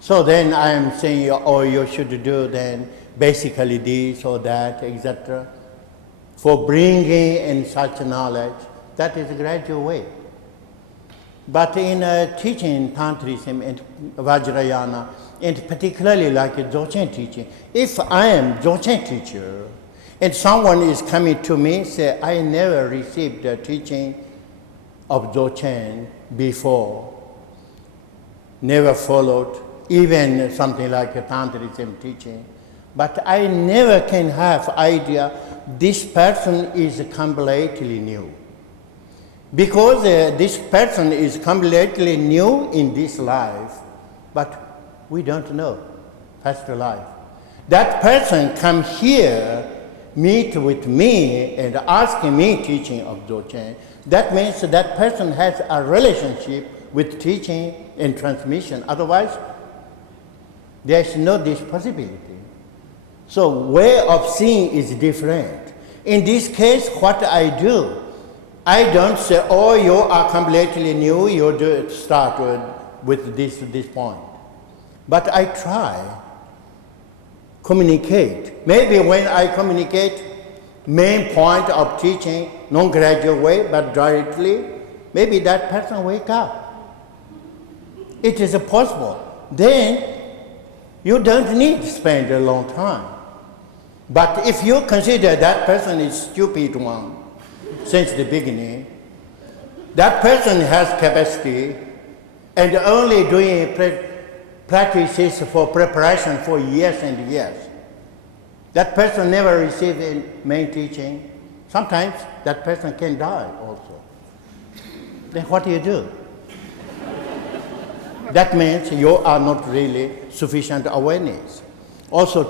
So then I am saying, oh, you should do then basically this or that, etc. For bringing in such knowledge, that is a gradual way. But in teaching Tantrism and Vajrayana, and particularly like a Dzogchen teaching, if I am Dzogchen teacher, and someone is coming to me and say, I never received the teaching of Dzogchen before, never followed, even something like a Tantrism teaching, but I never can have idea this person is completely new. Because this person is completely new in this life, but we don't know past life. That person come here, meet with me and asking me teaching of Dzogchen. That means that person has a relationship with teaching and transmission. Otherwise, there's no this possibility. So way of seeing is different. In this case, what I do, I don't say, oh, you are completely new, you do start with this point. But I try communicate. Maybe when I communicate main point of teaching, non-gradual way, but directly, maybe that person wake up. It is possible. Then you don't need to spend a long time. But if you consider that person is stupid one since the beginning, that person has capacity and only doing practices for preparation for years and years. That person never received a main teaching. Sometimes that person can die also. Then what do you do? That means you are not really sufficient awareness. Also,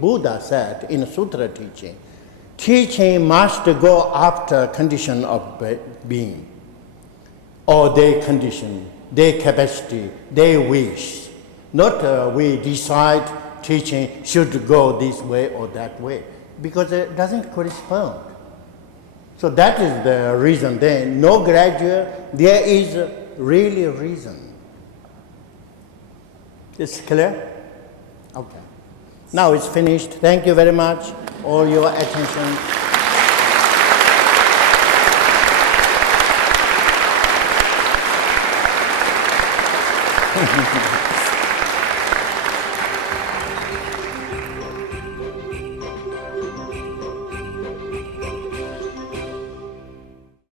Buddha said in Sutra teaching, teaching must go after condition of being, or their condition, their capacity, their wish. Not we decide teaching should go this way or that way, because it doesn't correspond. So that is the reason then, no gradual, there is really a reason. It's clear? Okay. Now it's finished. Thank you very much for your attention.